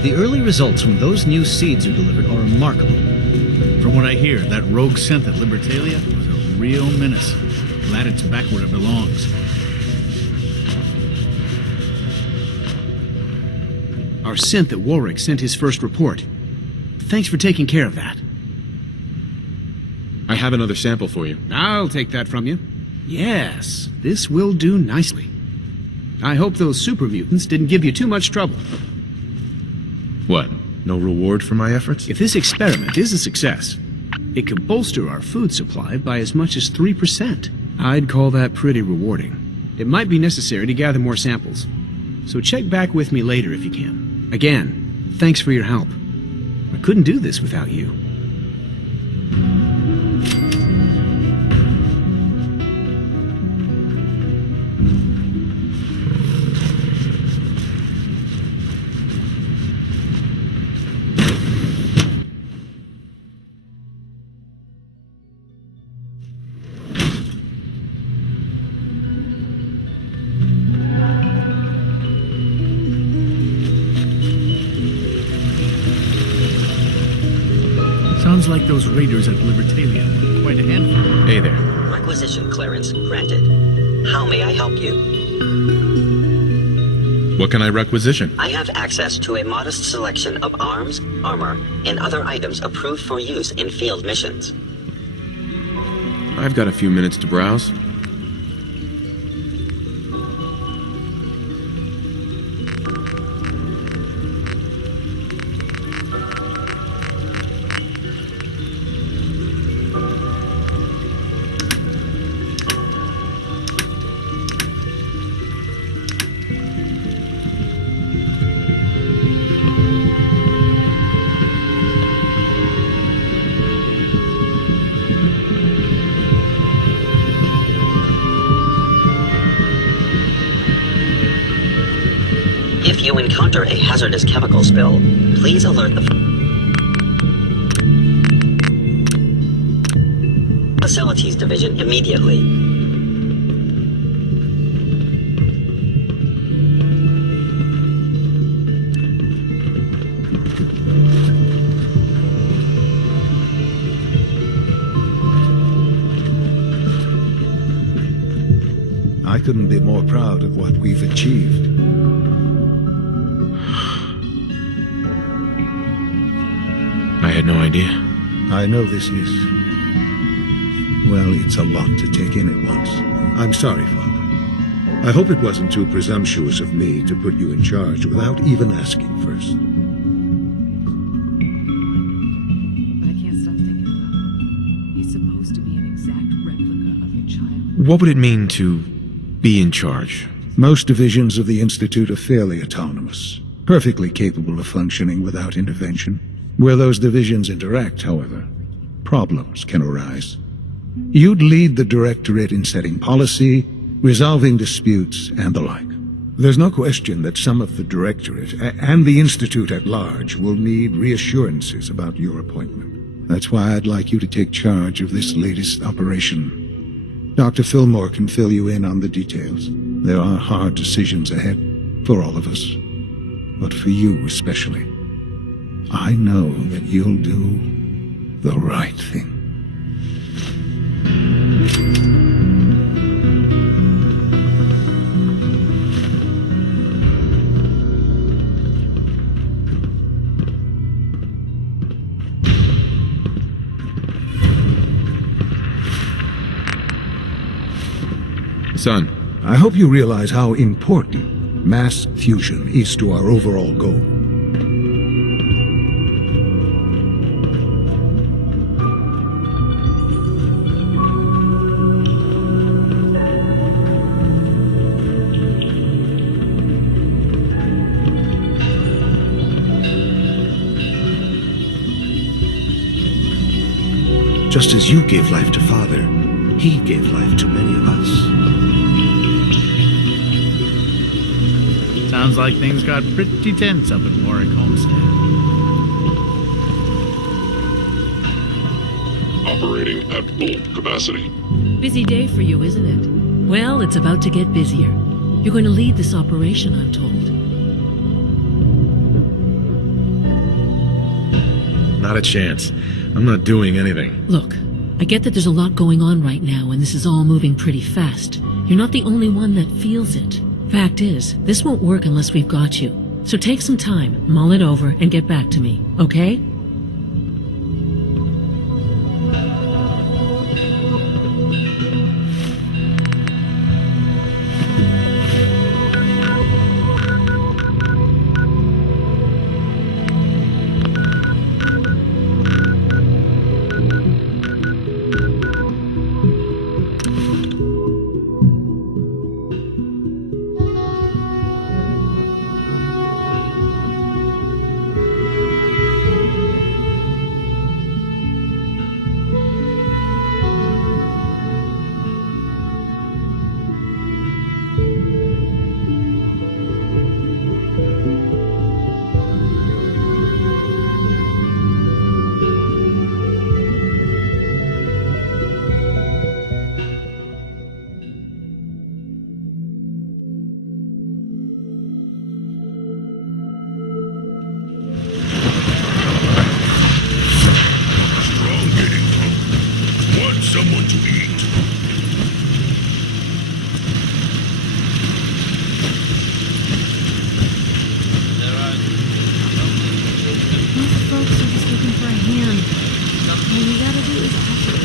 The early results from those new seeds you delivered are remarkable. From what I hear, that rogue synth at Libertalia was a real menace. Glad it's back where it belongs. Our synth at Warwick sent his first report. Thanks for taking care of that. I have another sample for you. I'll take that from you. Yes, this will do nicely. I hope those super mutants didn't give you too much trouble. What? No reward for my efforts? If this experiment is a success, it could bolster our food supply by as much as 3%. I'd call that pretty rewarding. It might be necessary to gather more samples, so check back with me later if you can. Again, thanks for your help. I couldn't do this without you. Sounds like those raiders at Libertalia were quite a handful. Hey there. Requisition clearance granted. How may I help you? What can I requisition? I have access to a modest selection of arms, armor, and other items approved for use in field missions. I've got a few minutes to browse. If you encounter a hazardous chemical spill, please alert the Facilities Division immediately. I couldn't be more proud of what we've achieved. I had no idea. I know this is... well, it's a lot to take in at once. I'm sorry, Father. I hope it wasn't too presumptuous of me to put you in charge without even asking first. But I can't stop thinking about it. He's supposed to be an exact replica of your child. What would it mean to be in charge? Most divisions of the Institute are fairly autonomous, perfectly capable of functioning without intervention. Where those divisions interact, however, problems can arise. You'd lead the Directorate in setting policy, resolving disputes, and the like. There's no question that some of the Directorate and the Institute at large will need reassurances about your appointment. That's why I'd like you to take charge of this latest operation. Dr. Fillmore can fill you in on the details. There are hard decisions ahead for all of us, but for you especially. I know that you'll do the right thing. Son. I hope you realize how important mass fusion is to our overall goal. Just as you gave life to Father, he gave life to many of us. Sounds like things got pretty tense up at Warwick Homestead. Operating at full capacity. Busy day for you, isn't it? Well, it's about to get busier. You're going to lead this operation, I'm told. Not a chance. I'm not doing anything. Look, I get that there's a lot going on right now and this is all moving pretty fast. You're not the only one that feels it. Fact is, this won't work unless we've got you. So take some time, mull it over, and get back to me, okay? Someone to eat. Most folks are just looking for a hand. All you gotta do is ask them.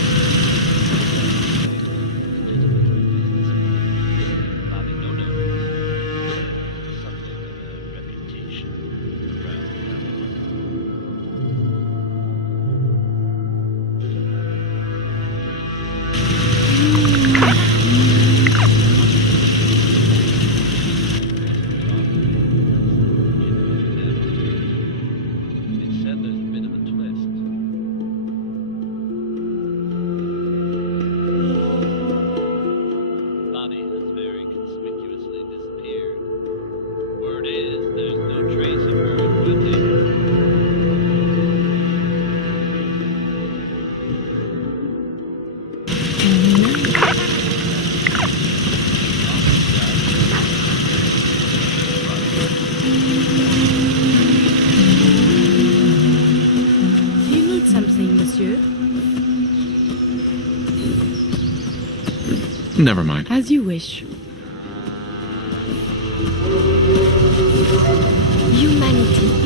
Never mind. As you wish.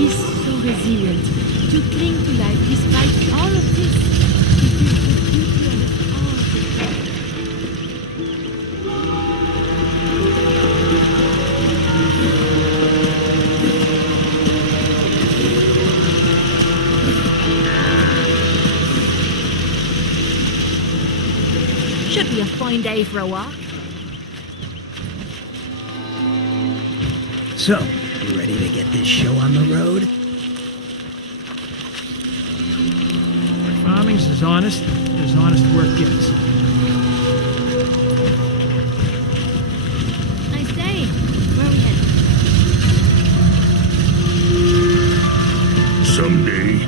is so resilient, to cling to life despite all of this. It is the beauty of it all. Should be a fine day for a walk. So, you ready to get this show on the road? Farming's as honest work gets. Nice day. Where are we headed? Someday,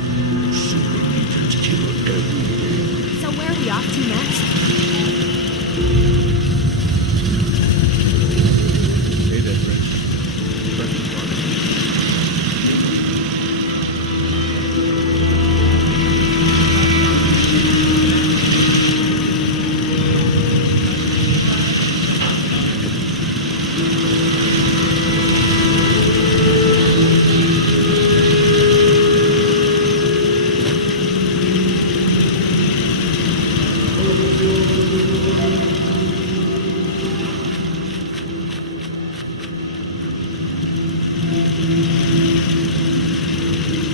super mutants kill everyone. So where are we off to next? Hey there, friend. Present party.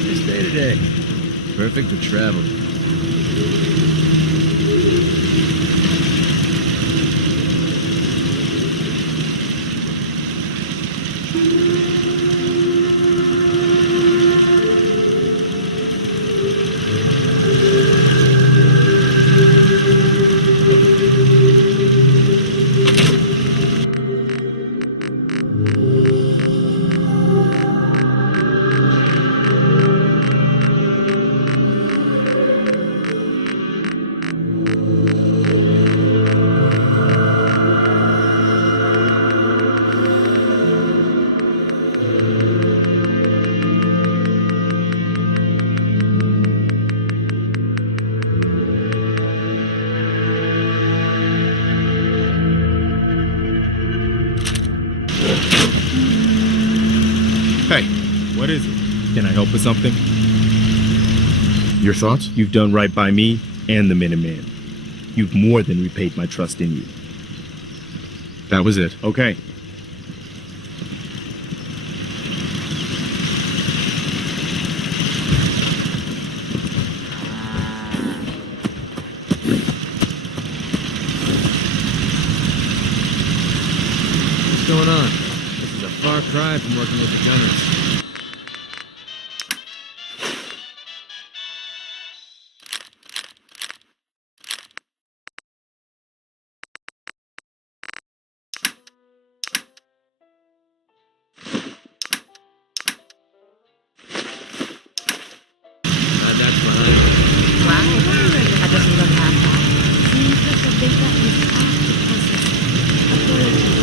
Nice day today. Perfect for travel. Hey, what is it? Can I help with something? Your thoughts? You've done right by me and the Minuteman. You've more than repaid my trust in you. That was it. Okay. What's going on? This is a far cry from working with the gunners. That's behind me. Wow, that doesn't look half bad. The influx of data is hard to process. Apologies,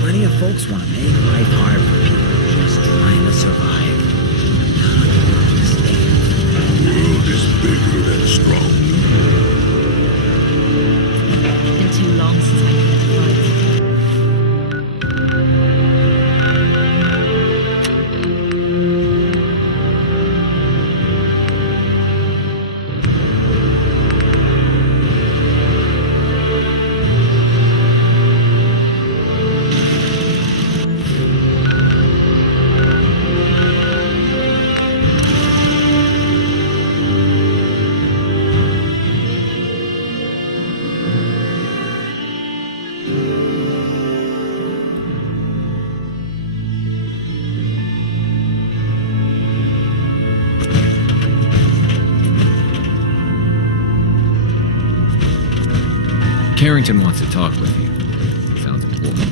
Plenty of folks want to make life hard for people just trying to survive. The world is bigger than stronger. It's been too long since I had a fight. Carrington wants to talk with you. Sounds important.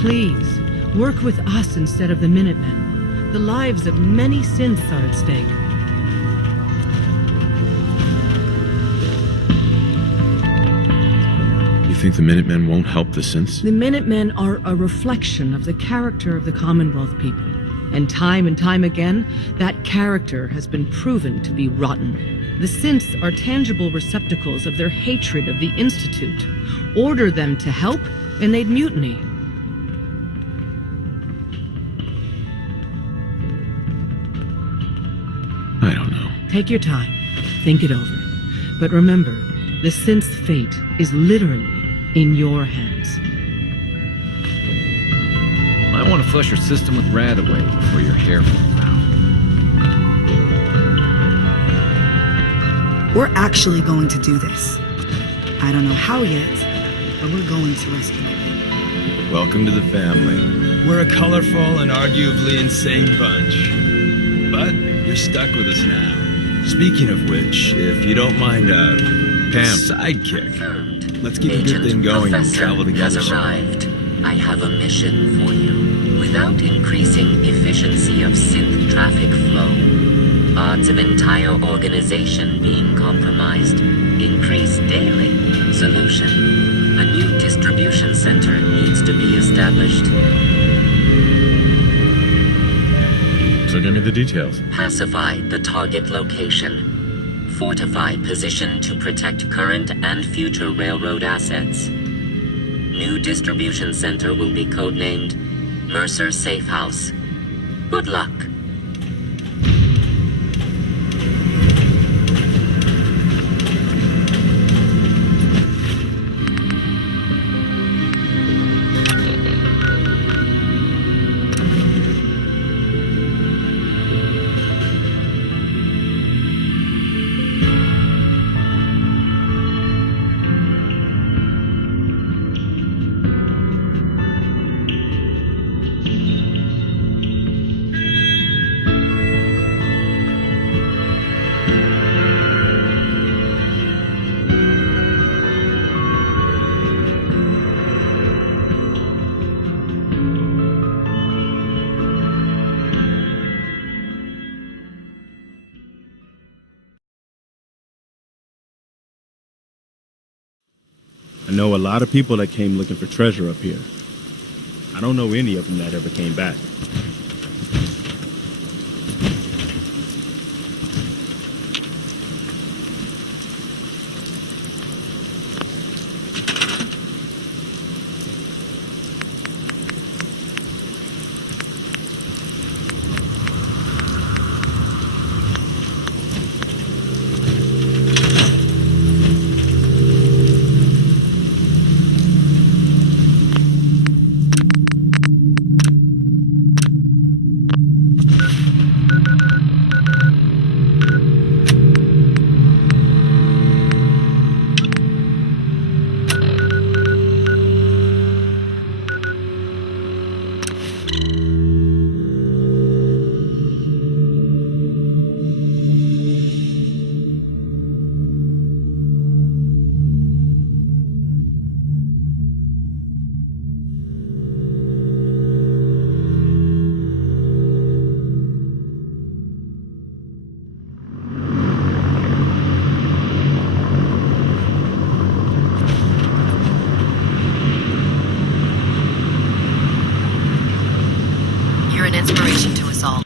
Please, work with us instead of the Minutemen. The lives of many synths are at stake. think the Minutemen won't help the synths? The Minutemen are a reflection of the character of the Commonwealth people. And time again, that character has been proven to be rotten. The synths are tangible receptacles of their hatred of the Institute. Order them to help, and they'd mutiny. I don't know. Take your time. Think it over. But remember, the synth's fate is literally in your hands. Might want to flush your system with Radaway before your hair falls out. We're actually going to do this. I don't know how yet, but we're going to rescue him. Welcome to the family. We're a colorful and arguably insane bunch. But you're stuck with us now. Speaking of which, if you don't mind, Pam, sidekick. Let's keep a good thing going and travel together. Has arrived. I have a mission for you. Without increasing efficiency of synth traffic flow, odds of entire organization being compromised increase daily. Solution: a new distribution center needs to be established. So give me the details. Pacify the target location. Fortify position to protect current and future railroad assets. New distribution center will be codenamed Mercer Safe House. Good luck. I know a lot of people that came looking for treasure up here. I don't know any of them that ever came back. Inspiration to us all.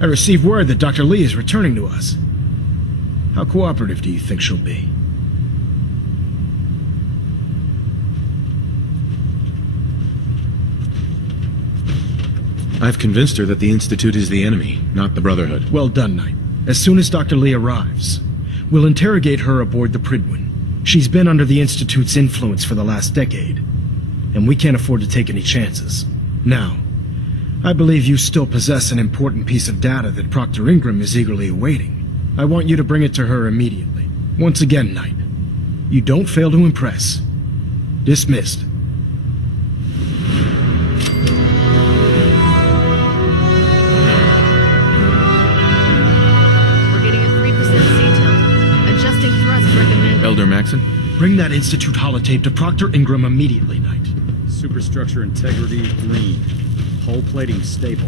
I received word that Dr. Lee is returning to us. How cooperative do you think she'll be? I've convinced her that the Institute is the enemy, not the Brotherhood. Well done, Knight. As soon as Dr. Lee arrives, we'll interrogate her aboard the Prydwen. She's been under the Institute's influence for the last decade, and we can't afford to take any chances. Now, I believe you still possess an important piece of data that Proctor Ingram is eagerly awaiting. I want you to bring it to her immediately. Once again, Knight, you don't fail to impress. Dismissed. Elder Maxon? Bring that Institute holotape to Proctor Ingram immediately, Knight. Superstructure integrity green. Hull plating stable.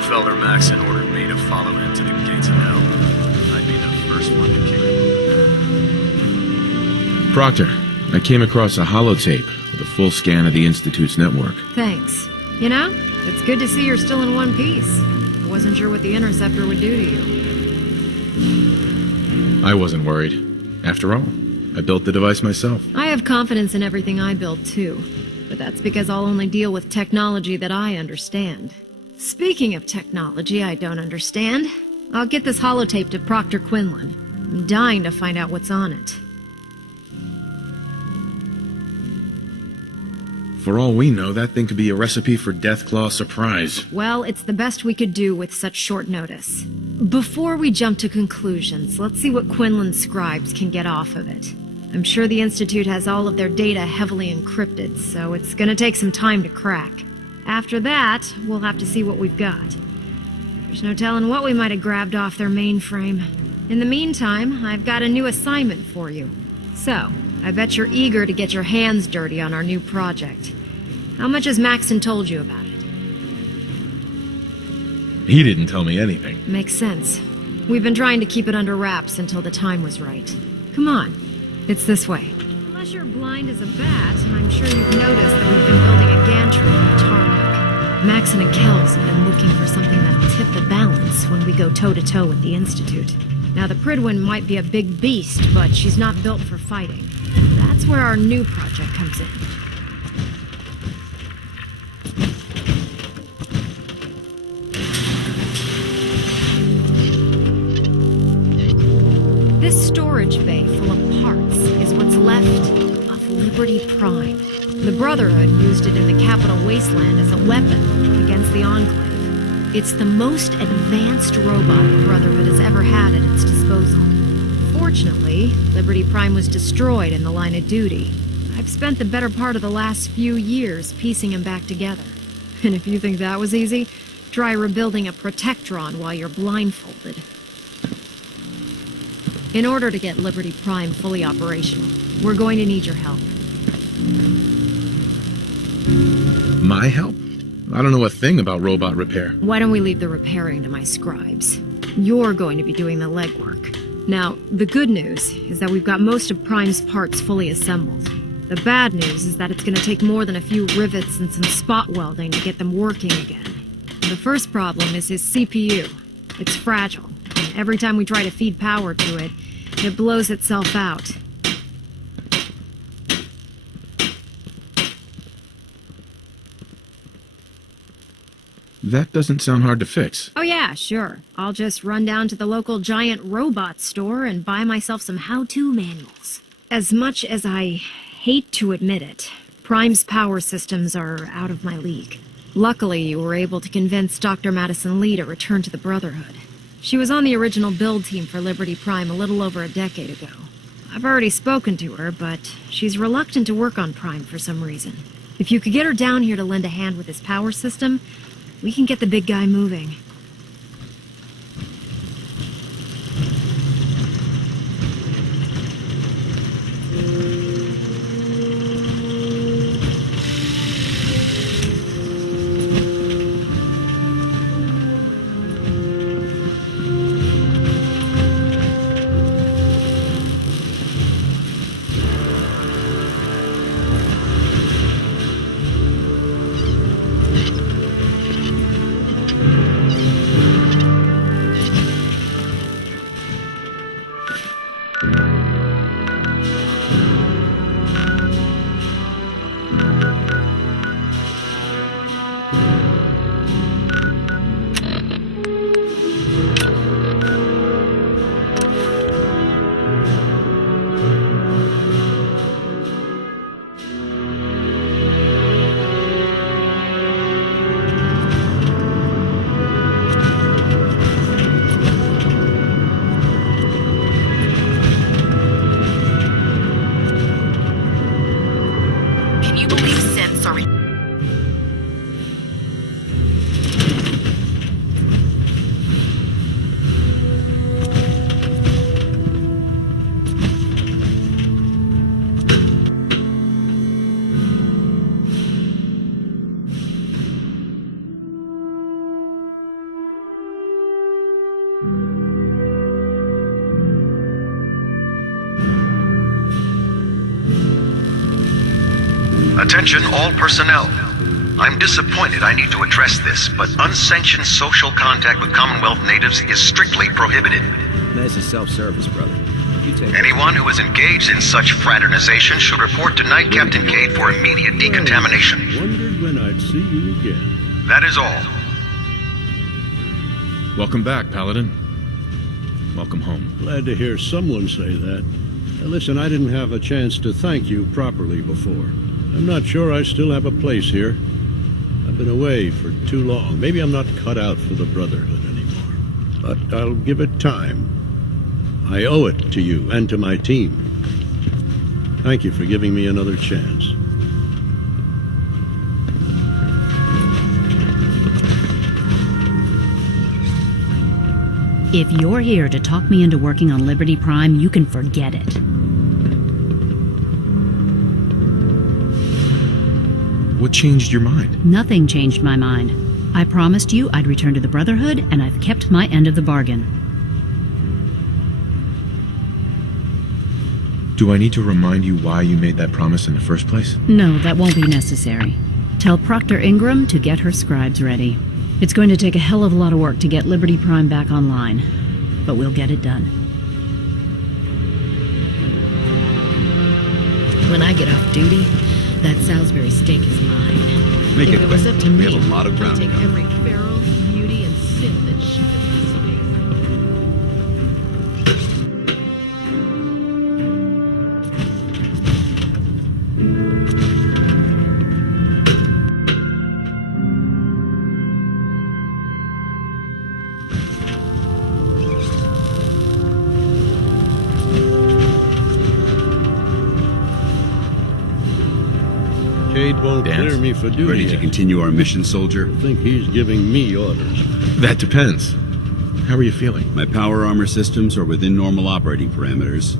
If Elder Maxon ordered me to follow him to the gates of hell, I'd be the first one to kick him. Proctor, I came across a holotape with a full scan of the Institute's network. Thanks. You know, it's good to see you're still in one piece. I wasn't sure what the Interceptor would do to you. I wasn't worried. After all, I built the device myself. I have confidence in everything I build, too. But that's because I'll only deal with technology that I understand. Speaking of technology I don't understand, I'll get this holotape to Proctor Quinlan. I'm dying to find out what's on it. For all we know, that thing could be a recipe for Deathclaw surprise. Well, it's the best we could do with such short notice. Before we jump to conclusions, let's see what Quinlan's scribes can get off of it. I'm sure the Institute has all of their data heavily encrypted, so it's gonna take some time to crack. After that, we'll have to see what we've got. There's no telling what we might have grabbed off their mainframe. In the meantime, I've got a new assignment for you. So, I bet you're eager to get your hands dirty on our new project. How much has Maxon told you about it? He didn't tell me anything. Makes sense. We've been trying to keep it under wraps until the time was right. Come on. It's this way. Unless you're blind as a bat, I'm sure you've noticed that we've been building a gantry on the tarmac. Maxon and Kells have been looking for something that'll tip the balance when we go toe-to-toe with the Institute. Now, the Prydwen might be a big beast, but she's not built for fighting. That's where our new project comes in. This storage bay full of parts is what's left of Liberty Prime. The Brotherhood used it in the Capital Wasteland as a weapon against the Enclave. It's the most advanced robot the Brotherhood has ever had at its disposal. Fortunately, Liberty Prime was destroyed in the line of duty. I've spent the better part of the last few years piecing him back together. And if you think that was easy, try rebuilding a Protectron while you're blindfolded. In order to get Liberty Prime fully operational, we're going to need your help. My help? I don't know a thing about robot repair. Why don't we leave the repairing to my scribes? You're going to be doing the legwork. Now, the good news is that we've got most of Prime's parts fully assembled. The bad news is that it's going to take more than a few rivets and some spot welding to get them working again. The first problem is his CPU. It's fragile, and every time we try to feed power to it, it blows itself out. That doesn't sound hard to fix. Oh yeah, sure. I'll just run down to the local giant robot store and buy myself some how-to manuals. As much as I hate to admit it, Prime's power systems are out of my league. Luckily, you were able to convince Dr. Madison Lee to return to the Brotherhood. She was on the original build team for Liberty Prime a little over a decade ago. I've already spoken to her, but she's reluctant to work on Prime for some reason. If you could get her down here to lend a hand with his power system, we can get the big guy moving. Attention all personnel. I'm disappointed I need to address this, but unsanctioned social contact with Commonwealth natives is strictly prohibited. That's a self-service, brother. You take Anyone who is engaged in such fraternization should report to Night Captain Cade for immediate decontamination. Wondered when I'd see you again. That is all. Welcome back, Paladin. Welcome home. Glad to hear someone say that. Listen, I didn't have a chance to thank you properly before. I'm not sure I still have a place here. I've been away for too long. Maybe I'm not cut out for the Brotherhood anymore. But I'll give it time. I owe it to you and to my team. Thank you for giving me another chance. If you're here to talk me into working on Liberty Prime, you can forget it. What changed your mind? Nothing changed my mind. I promised you I'd return to the Brotherhood, and I've kept my end of the bargain. Do I need to remind you why you made that promise in the first place? No, that won't be necessary. Tell Proctor Ingram to get her scribes ready. It's going to take a hell of a lot of work to get Liberty Prime back online, but we'll get it done. When I get off duty, that Salisbury steak is mine. Make if it it was quick. up to We me, have a lot of I'd ground to take cover. every feral, beauty, and sin that shooteth this space. Cade won't clear me for duty. Ready to continue our mission, soldier? I think he's giving me orders. That depends. How are you feeling? My power armor systems are within normal operating parameters,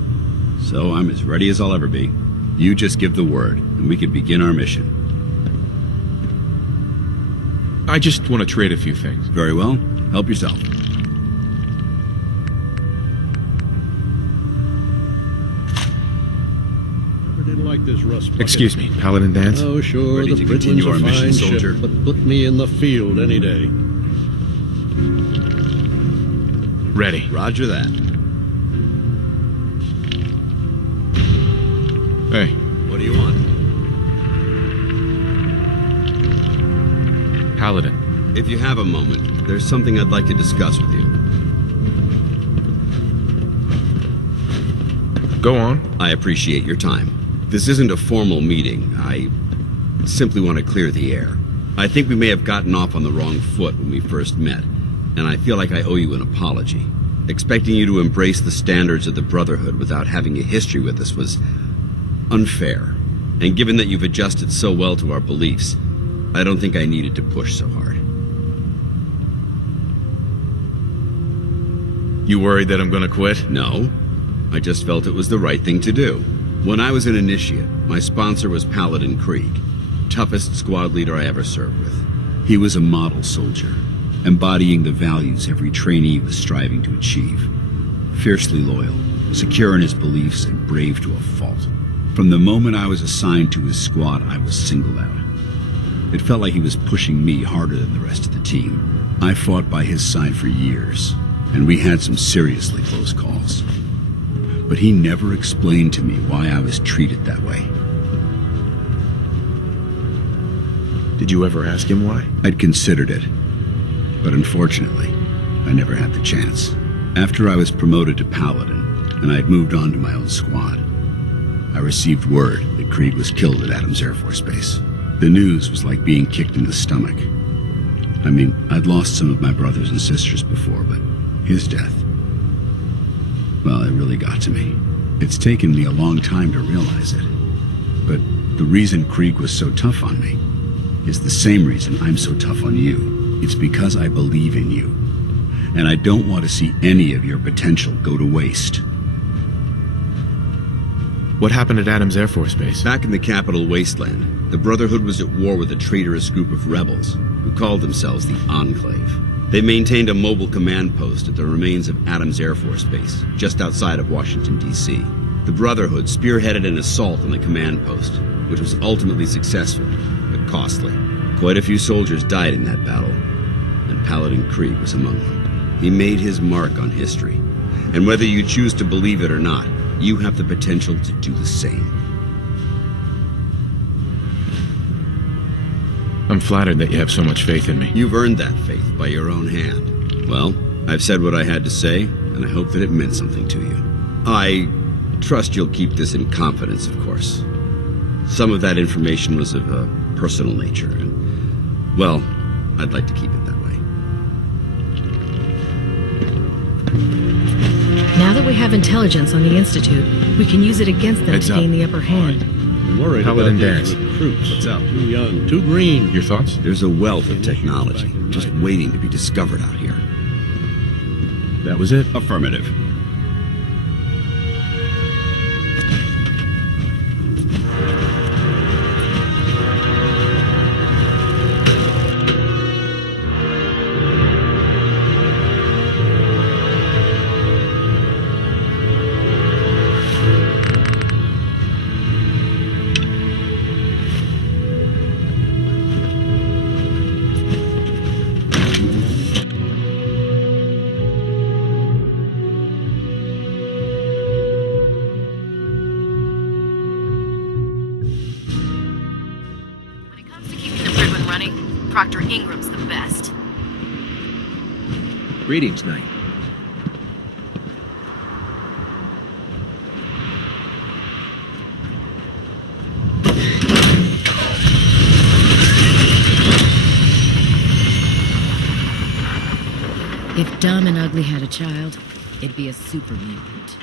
so I'm as ready as I'll ever be. You just give the word, and we can begin our mission. I just want to trade a few things. Very well. Help yourself. Didn't like this rust bucket. Excuse me, Paladin Dance? Oh, sure, Ready the to continue Bridland's our a mission, fine soldier? ship, but put me in the field any day. Ready. Roger that. Hey. What do you want? Paladin. If you have a moment, there's something I'd like to discuss with you. Go on. I appreciate your time. This isn't a formal meeting. I simply want to clear the air. I think we may have gotten off on the wrong foot when we first met, and I feel like I owe you an apology. Expecting you to embrace the standards of the Brotherhood without having a history with us was unfair. And given that you've adjusted so well to our beliefs, I don't think I needed to push so hard. You worried that I'm gonna quit? No. I just felt it was the right thing to do. When I was an initiate, my sponsor was Paladin Krieg, toughest squad leader I ever served with. He was a model soldier, embodying the values every trainee was striving to achieve. Fiercely loyal, secure in his beliefs, and brave to a fault. From the moment I was assigned to his squad, I was singled out. It felt like he was pushing me harder than the rest of the team. I fought by his side for years, and we had some seriously close calls. But he never explained to me why I was treated that way. Did you ever ask him why? I'd considered it, but unfortunately, I never had the chance. After I was promoted to Paladin, and I'd moved on to my own squad, I received word that Krieg was killed at Adams Air Force Base. The news was like being kicked in the stomach. I mean, I'd lost some of my brothers and sisters before, but his death, well, it really got to me. It's taken me a long time to realize it. But the reason Krieg was so tough on me is the same reason I'm so tough on you. It's because I believe in you. And I don't want to see any of your potential go to waste. What happened at Adams Air Force Base? Back in the capital wasteland, the Brotherhood was at war with a traitorous group of rebels who called themselves the Enclave. They maintained a mobile command post at the remains of Adams Air Force Base, just outside of Washington, D.C. The Brotherhood spearheaded an assault on the command post, which was ultimately successful, but costly. Quite a few soldiers died in that battle, and Paladin Krieg was among them. He made his mark on history, and whether you choose to believe it or not, you have the potential to do the same. I'm flattered that you have so much faith in me. You've earned that faith by your own hand. Well, I've said what I had to say, and I hope that it meant something to you. I trust you'll keep this in confidence, of course. Some of that information was of a personal nature, and, well, I'd like to keep it that way. Now that we have intelligence on the Institute, we can use it against them to gain the upper hand. I'm worried Paladin about Danse. these recruits. What's up? Too young, too green. Your thoughts? There's a wealth of technology just waiting to be discovered out here. That was it? Affirmative. Proctor Ingram's the best. Greetings, Knight. If Dumb and Ugly had a child, it'd be a super mutant.